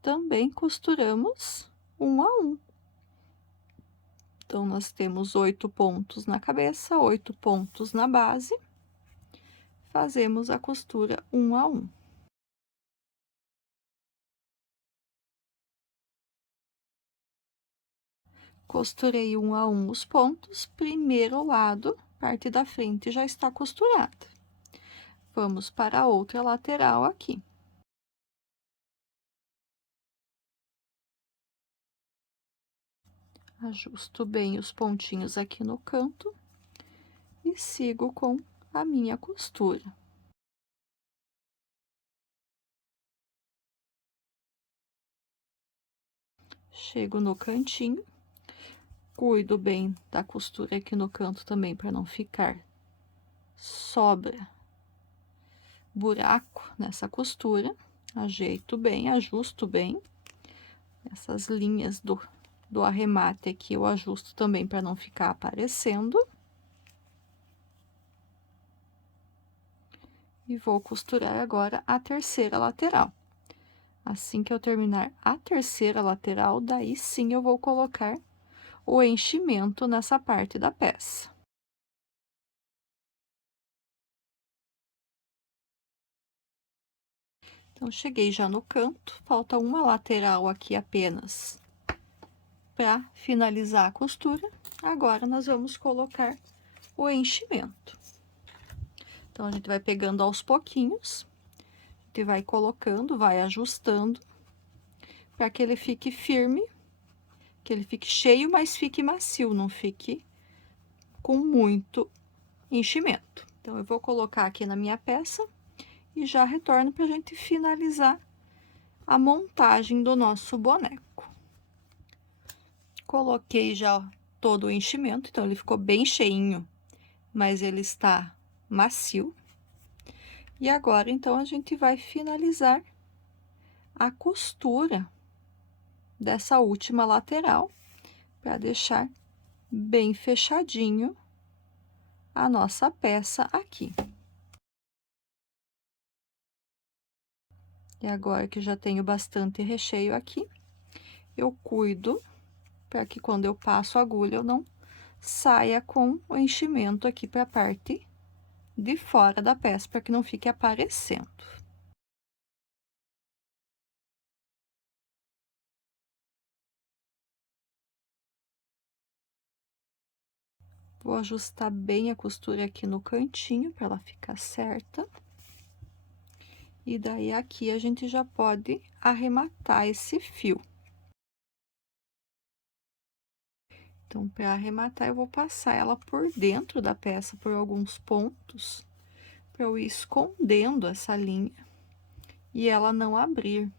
Também costuramos um a um. Então, nós temos 8 pontos na cabeça, 8 pontos na base. Fazemos a costura um a um. Costurei um a um os pontos, primeiro lado, parte da frente já está costurada. Vamos para a outra lateral aqui. Ajusto bem os pontinhos aqui no canto e sigo com a minha costura. Chego no cantinho, cuido bem da costura aqui no canto também para não ficar sobra, buraco nessa costura. Ajeito bem, ajusto bem. Essas linhas do arremate aqui eu ajusto também para não ficar aparecendo. E vou costurar agora a terceira lateral. Assim que eu terminar a terceira lateral, daí sim eu vou colocar o enchimento nessa parte da peça. Então, cheguei já no canto, falta uma lateral aqui apenas para finalizar a costura. Agora, nós vamos colocar o enchimento. Então, a gente vai pegando aos pouquinhos, a gente vai colocando, vai ajustando, para que ele fique firme, que ele fique cheio, mas fique macio, não fique com muito enchimento. Então, eu vou colocar aqui na minha peça e já retorno para a gente finalizar a montagem do nosso boneco. Coloquei já todo o enchimento, então ele ficou bem cheinho, mas ele está macio. E agora, então, a gente vai finalizar a costura dessa última lateral, para deixar bem fechadinho a nossa peça aqui. E agora que já tenho bastante recheio aqui, eu cuido para que quando eu passo a agulha, eu não saia com o enchimento aqui para a parte de fora da peça, para que não fique aparecendo. Vou ajustar bem a costura aqui no cantinho, para ela ficar certa. E daí, aqui, a gente já pode arrematar esse fio. Então, para arrematar, eu vou passar ela por dentro da peça, por alguns pontos, para eu ir escondendo essa linha e ela não abrir.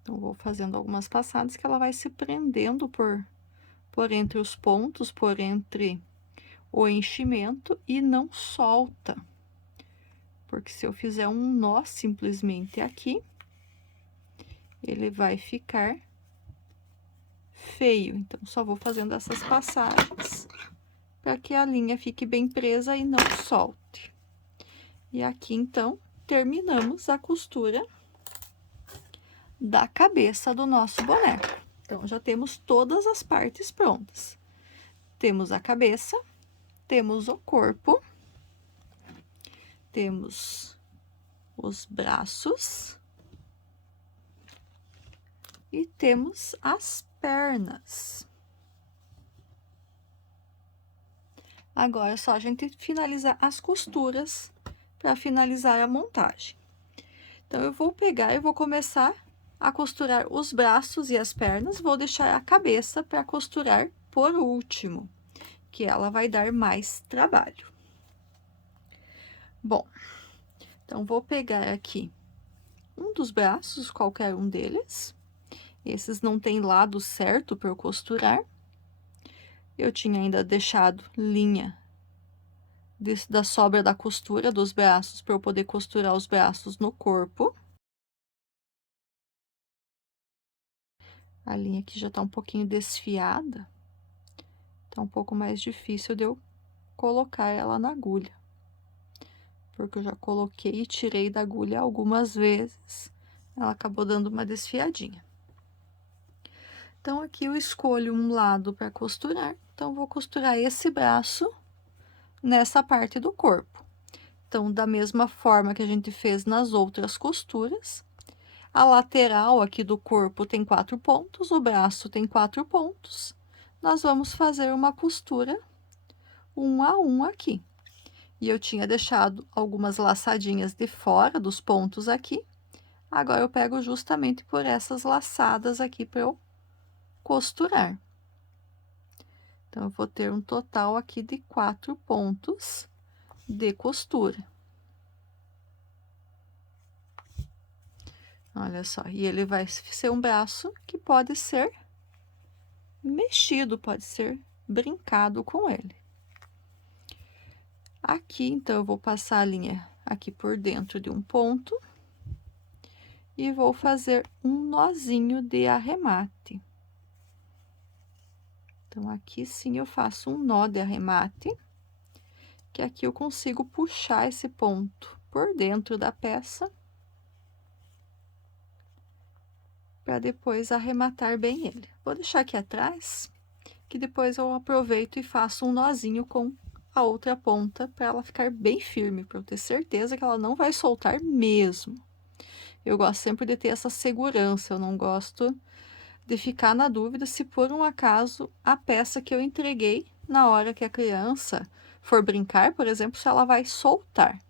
Então, vou fazendo algumas passadas que ela vai se prendendo por entre os pontos, por entre o enchimento e não solta. Porque se eu fizer um nó simplesmente aqui, ele vai ficar feio. Então, só vou fazendo essas passagens para que a linha fique bem presa e não solte. E aqui, então, terminamos a costura da cabeça do nosso boneco. Então, já temos todas as partes prontas. Temos a cabeça, temos o corpo, temos os braços e temos as pernas. Agora, é só a gente finalizar as costuras para finalizar a montagem. Então, eu vou pegar e vou começar a costurar os braços e as pernas, vou deixar a cabeça para costurar por último, que ela vai dar mais trabalho. Bom, então, vou pegar aqui um dos braços, qualquer um deles. Esses não tem lado certo para eu costurar. Eu tinha ainda deixado linha da sobra da costura dos braços para eu poder costurar os braços no corpo. A linha aqui já tá um pouquinho desfiada, tá um pouco mais difícil de eu colocar ela na agulha. Porque eu já coloquei e tirei da agulha algumas vezes, ela acabou dando uma desfiadinha. Então, aqui eu escolho um lado para costurar, então, vou costurar esse braço nessa parte do corpo. Então, da mesma forma que a gente fez nas outras costuras, a lateral aqui do corpo tem 4 pontos, o braço tem 4 pontos. Nós vamos fazer uma costura 1 a 1 aqui. E eu tinha deixado algumas laçadinhas de fora dos pontos aqui. Agora, eu pego justamente por essas laçadas aqui para eu costurar. Então, eu vou ter um total aqui de 4 pontos de costura. Olha só, e ele vai ser um braço que pode ser mexido, pode ser brincado com ele. Aqui, então, eu vou passar a linha aqui por dentro de um ponto e vou fazer um nozinho de arremate. Então, aqui sim eu faço um nó de arremate, que aqui eu consigo puxar esse ponto por dentro da peça, para depois arrematar bem ele. Vou deixar aqui atrás, que depois eu aproveito e faço um nozinho com a outra ponta para ela ficar bem firme, para eu ter certeza que ela não vai soltar mesmo. Eu gosto sempre de ter essa segurança, eu não gosto de ficar na dúvida se por um acaso a peça que eu entreguei na hora que a criança for brincar, por exemplo, se ela vai soltar.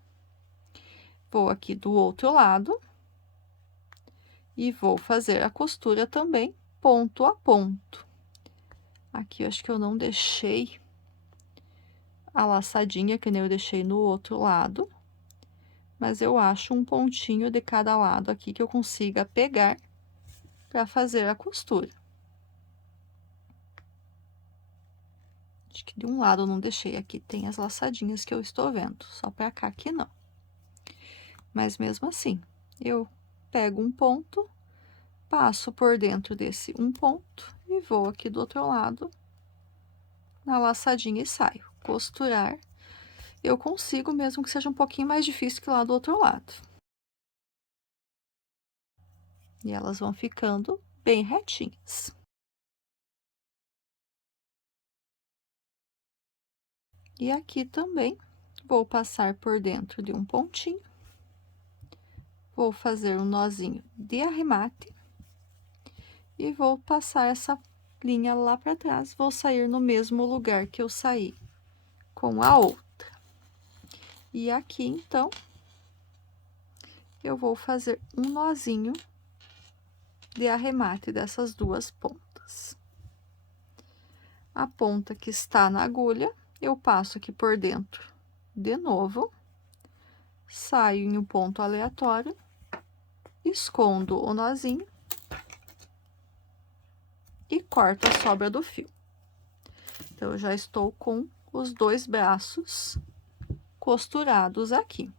Vou aqui do outro lado e vou fazer a costura também ponto a ponto. Aqui eu acho que eu não deixei a laçadinha que nem eu deixei no outro lado, mas eu acho um pontinho de cada lado aqui que eu consiga pegar para fazer a costura. Acho que de um lado eu não deixei, aqui tem as laçadinhas que eu estou vendo, só para cá que não. Mas mesmo assim, eu pego um ponto, passo por dentro desse um ponto e vou aqui do outro lado na laçadinha e saio. Costurar, eu consigo mesmo que seja um pouquinho mais difícil que lá do outro lado. E elas vão ficando bem retinhas. E aqui também vou passar por dentro de um pontinho. Vou fazer um nozinho de arremate. E vou passar essa linha lá para trás, vou sair no mesmo lugar que eu saí com a outra. E aqui, então, eu vou fazer um nozinho de arremate dessas duas pontas. A ponta que está na agulha, eu passo aqui por dentro de novo, saio em um ponto aleatório, escondo o nozinho e corto a sobra do fio. Então, eu já estou com os dois braços costurados aqui.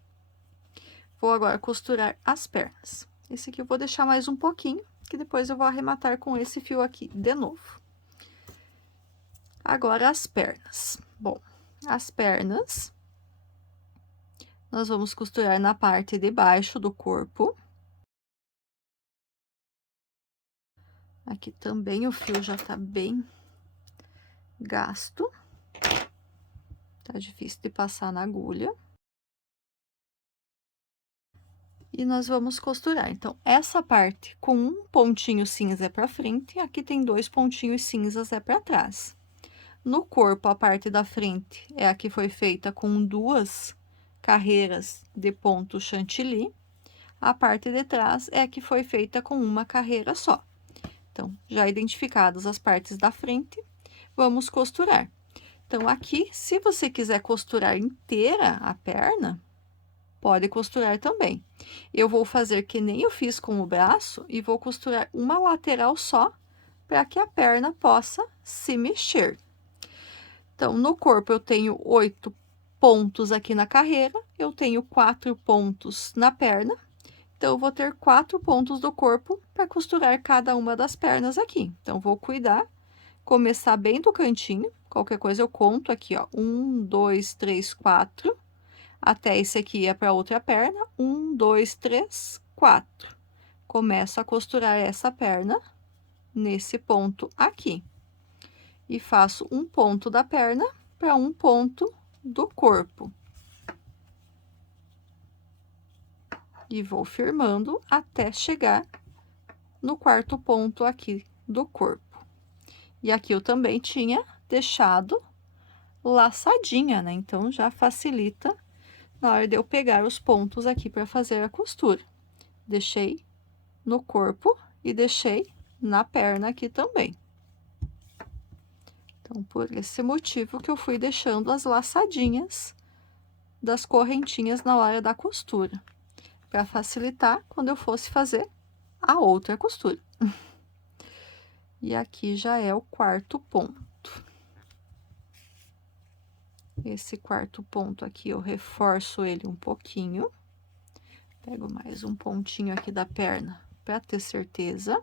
Vou agora costurar as pernas. Esse aqui eu vou deixar mais um pouquinho, que depois eu vou arrematar com esse fio aqui de novo. Agora as pernas. Bom, as pernas, nós vamos costurar na parte de baixo do corpo. Aqui também o fio já tá bem gasto. Tá difícil de passar na agulha. E nós vamos costurar. Então, essa parte com um pontinho cinza é pra frente, aqui tem dois pontinhos cinzas é pra trás. No corpo, a parte da frente é a que foi feita com duas carreiras de ponto chantilly. A parte de trás é a que foi feita com uma carreira só. Então, já identificadas as partes da frente, vamos costurar. Então, aqui, se você quiser costurar inteira a perna, pode costurar também. Eu vou fazer que nem eu fiz com o braço e vou costurar uma lateral só, para que a perna possa se mexer. Então, no corpo eu tenho 8 pontos aqui na carreira, eu tenho 4 pontos na perna, então eu vou ter 4 pontos do corpo para costurar cada uma das pernas aqui. Então, vou cuidar, começar bem do cantinho, qualquer coisa eu conto aqui, ó, 1, 2, 3, 4, até esse aqui é para outra perna, 1, 2, 3, 4. Começo a costurar essa perna nesse ponto aqui. E faço um ponto da perna para um ponto do corpo. E vou firmando até chegar no quarto ponto aqui do corpo. E aqui eu também tinha deixado laçadinha, né? Então, já facilita na hora de eu pegar os pontos aqui para fazer a costura. Deixei no corpo e deixei na perna aqui também. Então, por esse motivo que eu fui deixando as laçadinhas das correntinhas na hora da costura, para facilitar quando eu fosse fazer a outra costura. E aqui já é o quarto ponto. Esse quarto ponto aqui eu reforço ele um pouquinho. Pego mais um pontinho aqui da perna para ter certeza.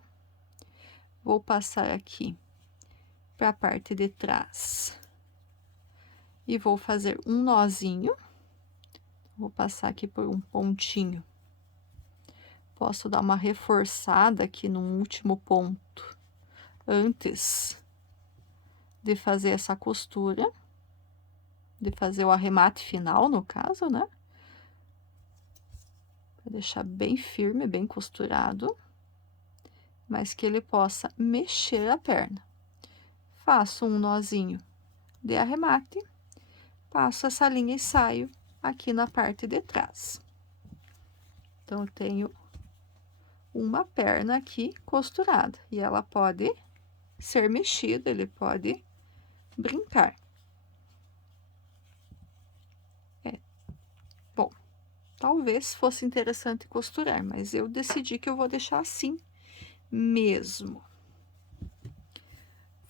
Vou passar aqui para a parte de trás. E vou fazer um nozinho. Vou passar aqui por um pontinho. Posso dar uma reforçada aqui no último ponto, antes de fazer essa costura. de fazer o arremate final, no caso, né? Pra deixar bem firme, bem costurado, mas que ele possa mexer a perna. Faço um nozinho de arremate, passo essa linha e saio aqui na parte de trás. Então, eu tenho uma perna aqui costurada, e ela pode ser mexida, ele pode brincar. Bom, talvez fosse interessante costurar, mas eu decidi que eu vou deixar assim mesmo.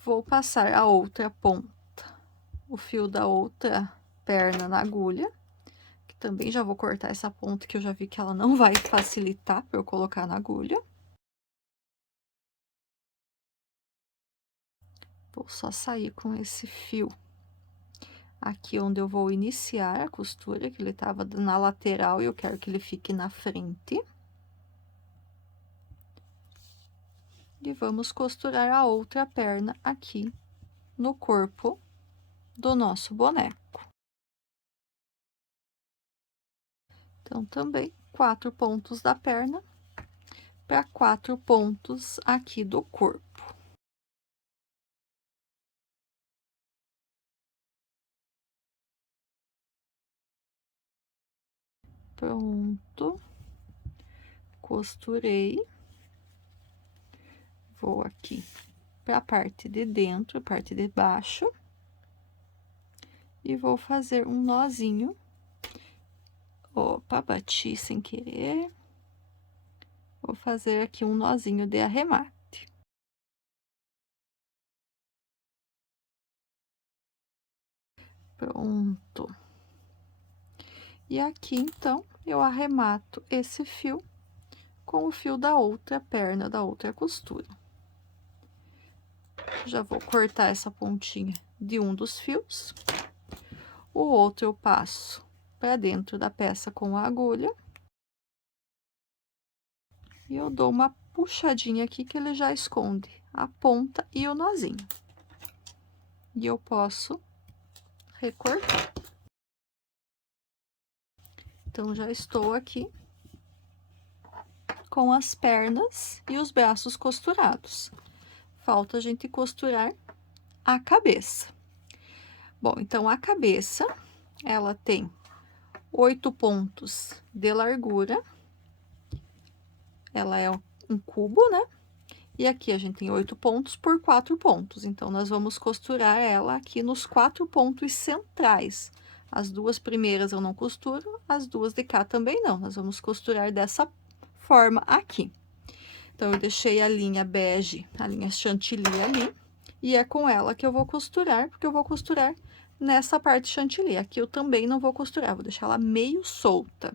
Vou passar a outra ponta, o fio da outra perna na agulha, que também já vou cortar essa ponta, que eu já vi que ela não vai facilitar para eu colocar na agulha. Vou só sair com esse fio aqui onde eu vou iniciar a costura, que ele tava na lateral e eu quero que ele fique na frente. E vamos costurar a outra perna aqui no corpo do nosso boneco. Então, também 4 pontos da perna para 4 pontos aqui do corpo. Pronto. Costurei. Vou aqui para a parte de dentro, a parte de baixo. E vou fazer um nozinho. Opa, bati sem querer. Vou fazer aqui um nozinho de arremate. Pronto. E aqui, então, eu arremato esse fio com o fio da outra perna, da outra costura. Já vou cortar essa pontinha de um dos fios. O outro eu passo para dentro da peça com a agulha. E eu dou uma puxadinha aqui que ele já esconde a ponta e o nozinho. E eu posso recortar. Então, já estou aqui com as pernas e os braços costurados. Falta a gente costurar a cabeça. Bom, então, a cabeça, ela tem 8 pontos de largura. Ela é um cubo, né? E aqui a gente tem 8 pontos por 4 pontos. Então, nós vamos costurar ela aqui nos 4 pontos centrais. As duas primeiras eu não costuro, as duas de cá também não. Nós vamos costurar dessa forma aqui. Então, eu deixei a linha bege, a linha chantilly ali, e é com ela que eu vou costurar, porque eu vou costurar nessa parte chantilly. Aqui eu também não vou costurar, vou deixar ela meio solta.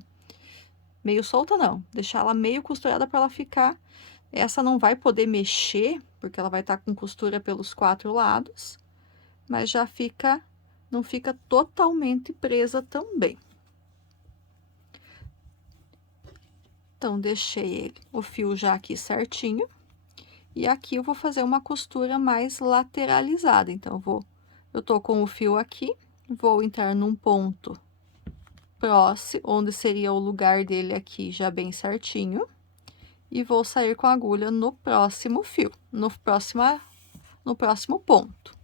Meio solta não, deixar ela meio costurada para ela ficar... Essa não vai poder mexer, porque ela vai estar com costura pelos 4 lados, mas já fica... não fica totalmente presa também. Então, deixei o fio já aqui certinho. E aqui eu vou fazer uma costura mais lateralizada. Então, eu tô com o fio aqui, vou entrar num ponto próximo, onde seria o lugar dele aqui, já bem certinho. E vou sair com a agulha no próximo fio, no próximo ponto.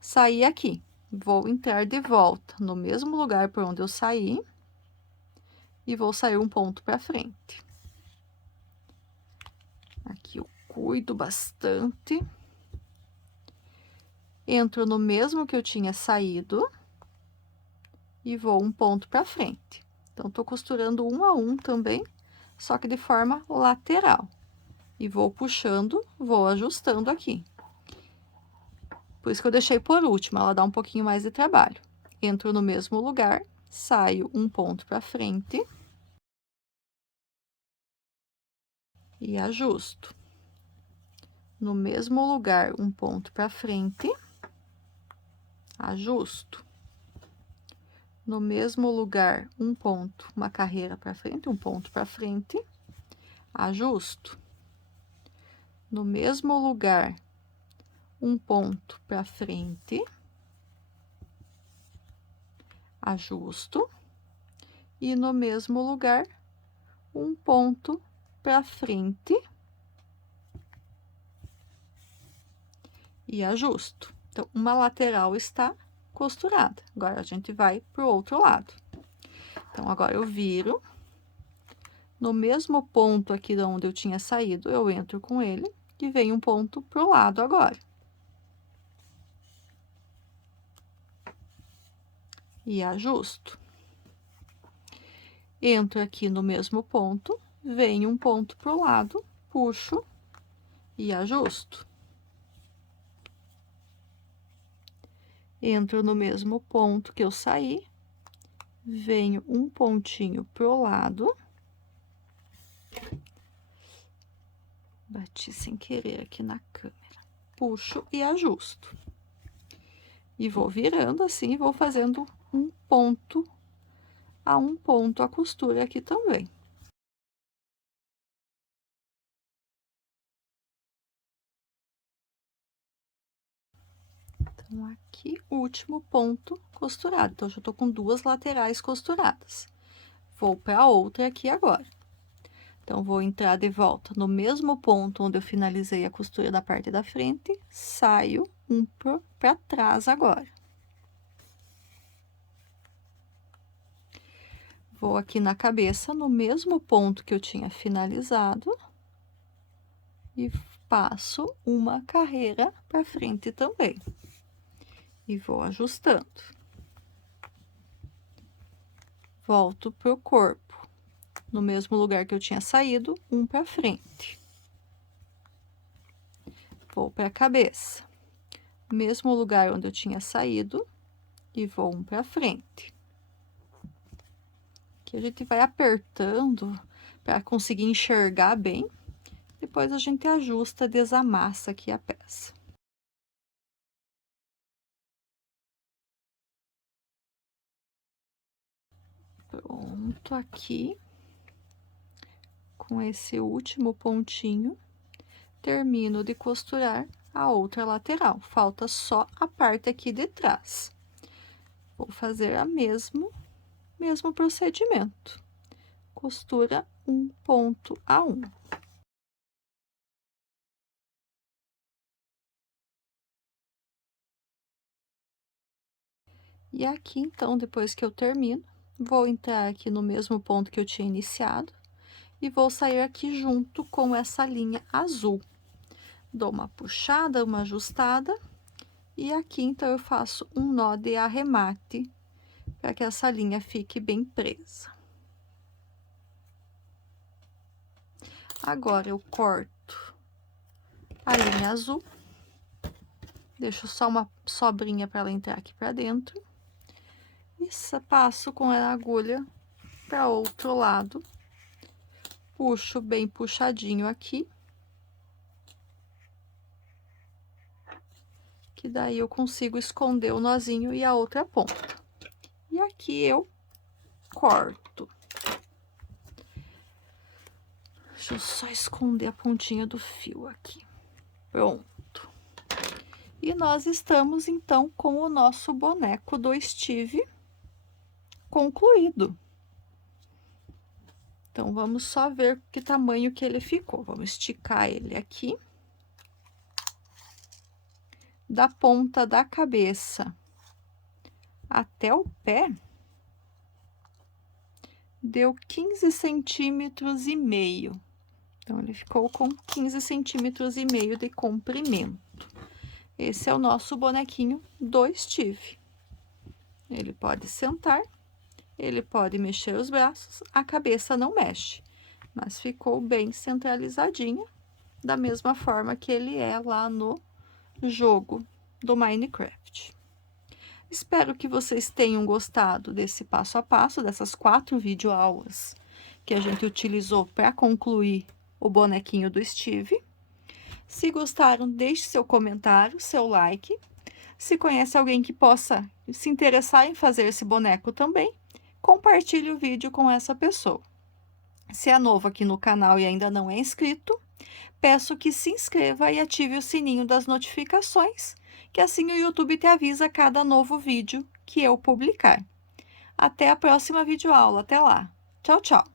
Saí aqui, vou entrar de volta no mesmo lugar por onde eu saí. E vou sair um ponto para frente. Aqui eu cuido bastante. Entro no mesmo que eu tinha saído. E vou um ponto para frente. Então, tô costurando um a um também, só que de forma lateral. E vou puxando, vou ajustando aqui. Por isso que eu deixei por último, ela dá um pouquinho mais de trabalho. Entro no mesmo lugar, saio um ponto para frente. E ajusto. No mesmo lugar, um ponto para frente. Ajusto. No mesmo lugar, um ponto, uma carreira para frente, um ponto para frente. Ajusto. No mesmo lugar, um ponto para frente. ajusto e no mesmo lugar um ponto para frente e ajusto. Então, uma lateral está costurada. Agora, a gente vai pro outro lado. Então, agora eu viro. No mesmo ponto aqui de onde eu tinha saído, eu entro com ele e venho um ponto pro lado agora. E ajusto. Entro aqui no mesmo ponto, venho um ponto pro lado, puxo e ajusto. Entro no mesmo ponto que eu saí, venho um pontinho pro lado. Bati sem querer aqui na câmera. Puxo e ajusto. E vou virando assim, vou fazendo um ponto a costura aqui também. Então, aqui, último ponto costurado. Então, já tô com duas laterais costuradas. Vou para outra aqui agora. Então, vou entrar de volta no mesmo ponto onde eu finalizei a costura da parte da frente, saio um para trás agora. Vou aqui na cabeça, no mesmo ponto que eu tinha finalizado, e passo uma carreira para frente também. E vou ajustando. Volto pro corpo, no mesmo lugar que eu tinha saído, um para frente. Vou para a cabeça, mesmo lugar onde eu tinha saído, e vou um para frente. Aqui a gente vai apertando para conseguir enxergar bem. Depois a gente ajusta, desamassa aqui a peça. Pronto, aqui, com esse último pontinho, termino de costurar a outra lateral. Falta só a parte aqui de trás. Vou fazer a mesmo procedimento. Costura um ponto a um. E aqui, então, depois que eu termino, vou entrar aqui no mesmo ponto que eu tinha iniciado e vou sair aqui junto com essa linha azul. Dou uma puxada, uma ajustada, e aqui, então, eu faço um nó de arremate para que essa linha fique bem presa. Agora, eu corto a linha azul, deixo só uma sobrinha para ela entrar aqui para dentro, e passo com a agulha para outro lado, puxo bem puxadinho aqui, que daí eu consigo esconder o nozinho e a outra ponta. E aqui eu corto. Deixa eu só esconder a pontinha do fio aqui. Pronto. E nós estamos, então, com o nosso boneco do Steve concluído. Então, vamos só ver que tamanho que ele ficou. Vamos esticar ele aqui. Da ponta da cabeça até o pé, deu 15 centímetros e meio. Então, ele ficou com 15 centímetros e meio de comprimento. Esse é o nosso bonequinho do Steve. Ele pode sentar, ele pode mexer os braços, a cabeça não mexe, mas ficou bem centralizadinha, da mesma forma que ele é lá no jogo do Minecraft. Espero que vocês tenham gostado desse passo a passo, dessas 4 videoaulas que a gente utilizou para concluir o bonequinho do Steve. Se gostaram, deixe seu comentário, seu like. Se conhece alguém que possa se interessar em fazer esse boneco também, compartilhe o vídeo com essa pessoa. Se é novo aqui no canal e ainda não é inscrito, peço que se inscreva e ative o sininho das notificações, que assim o YouTube te avisa cada novo vídeo que eu publicar. Até a próxima videoaula. Até lá. Tchau, tchau.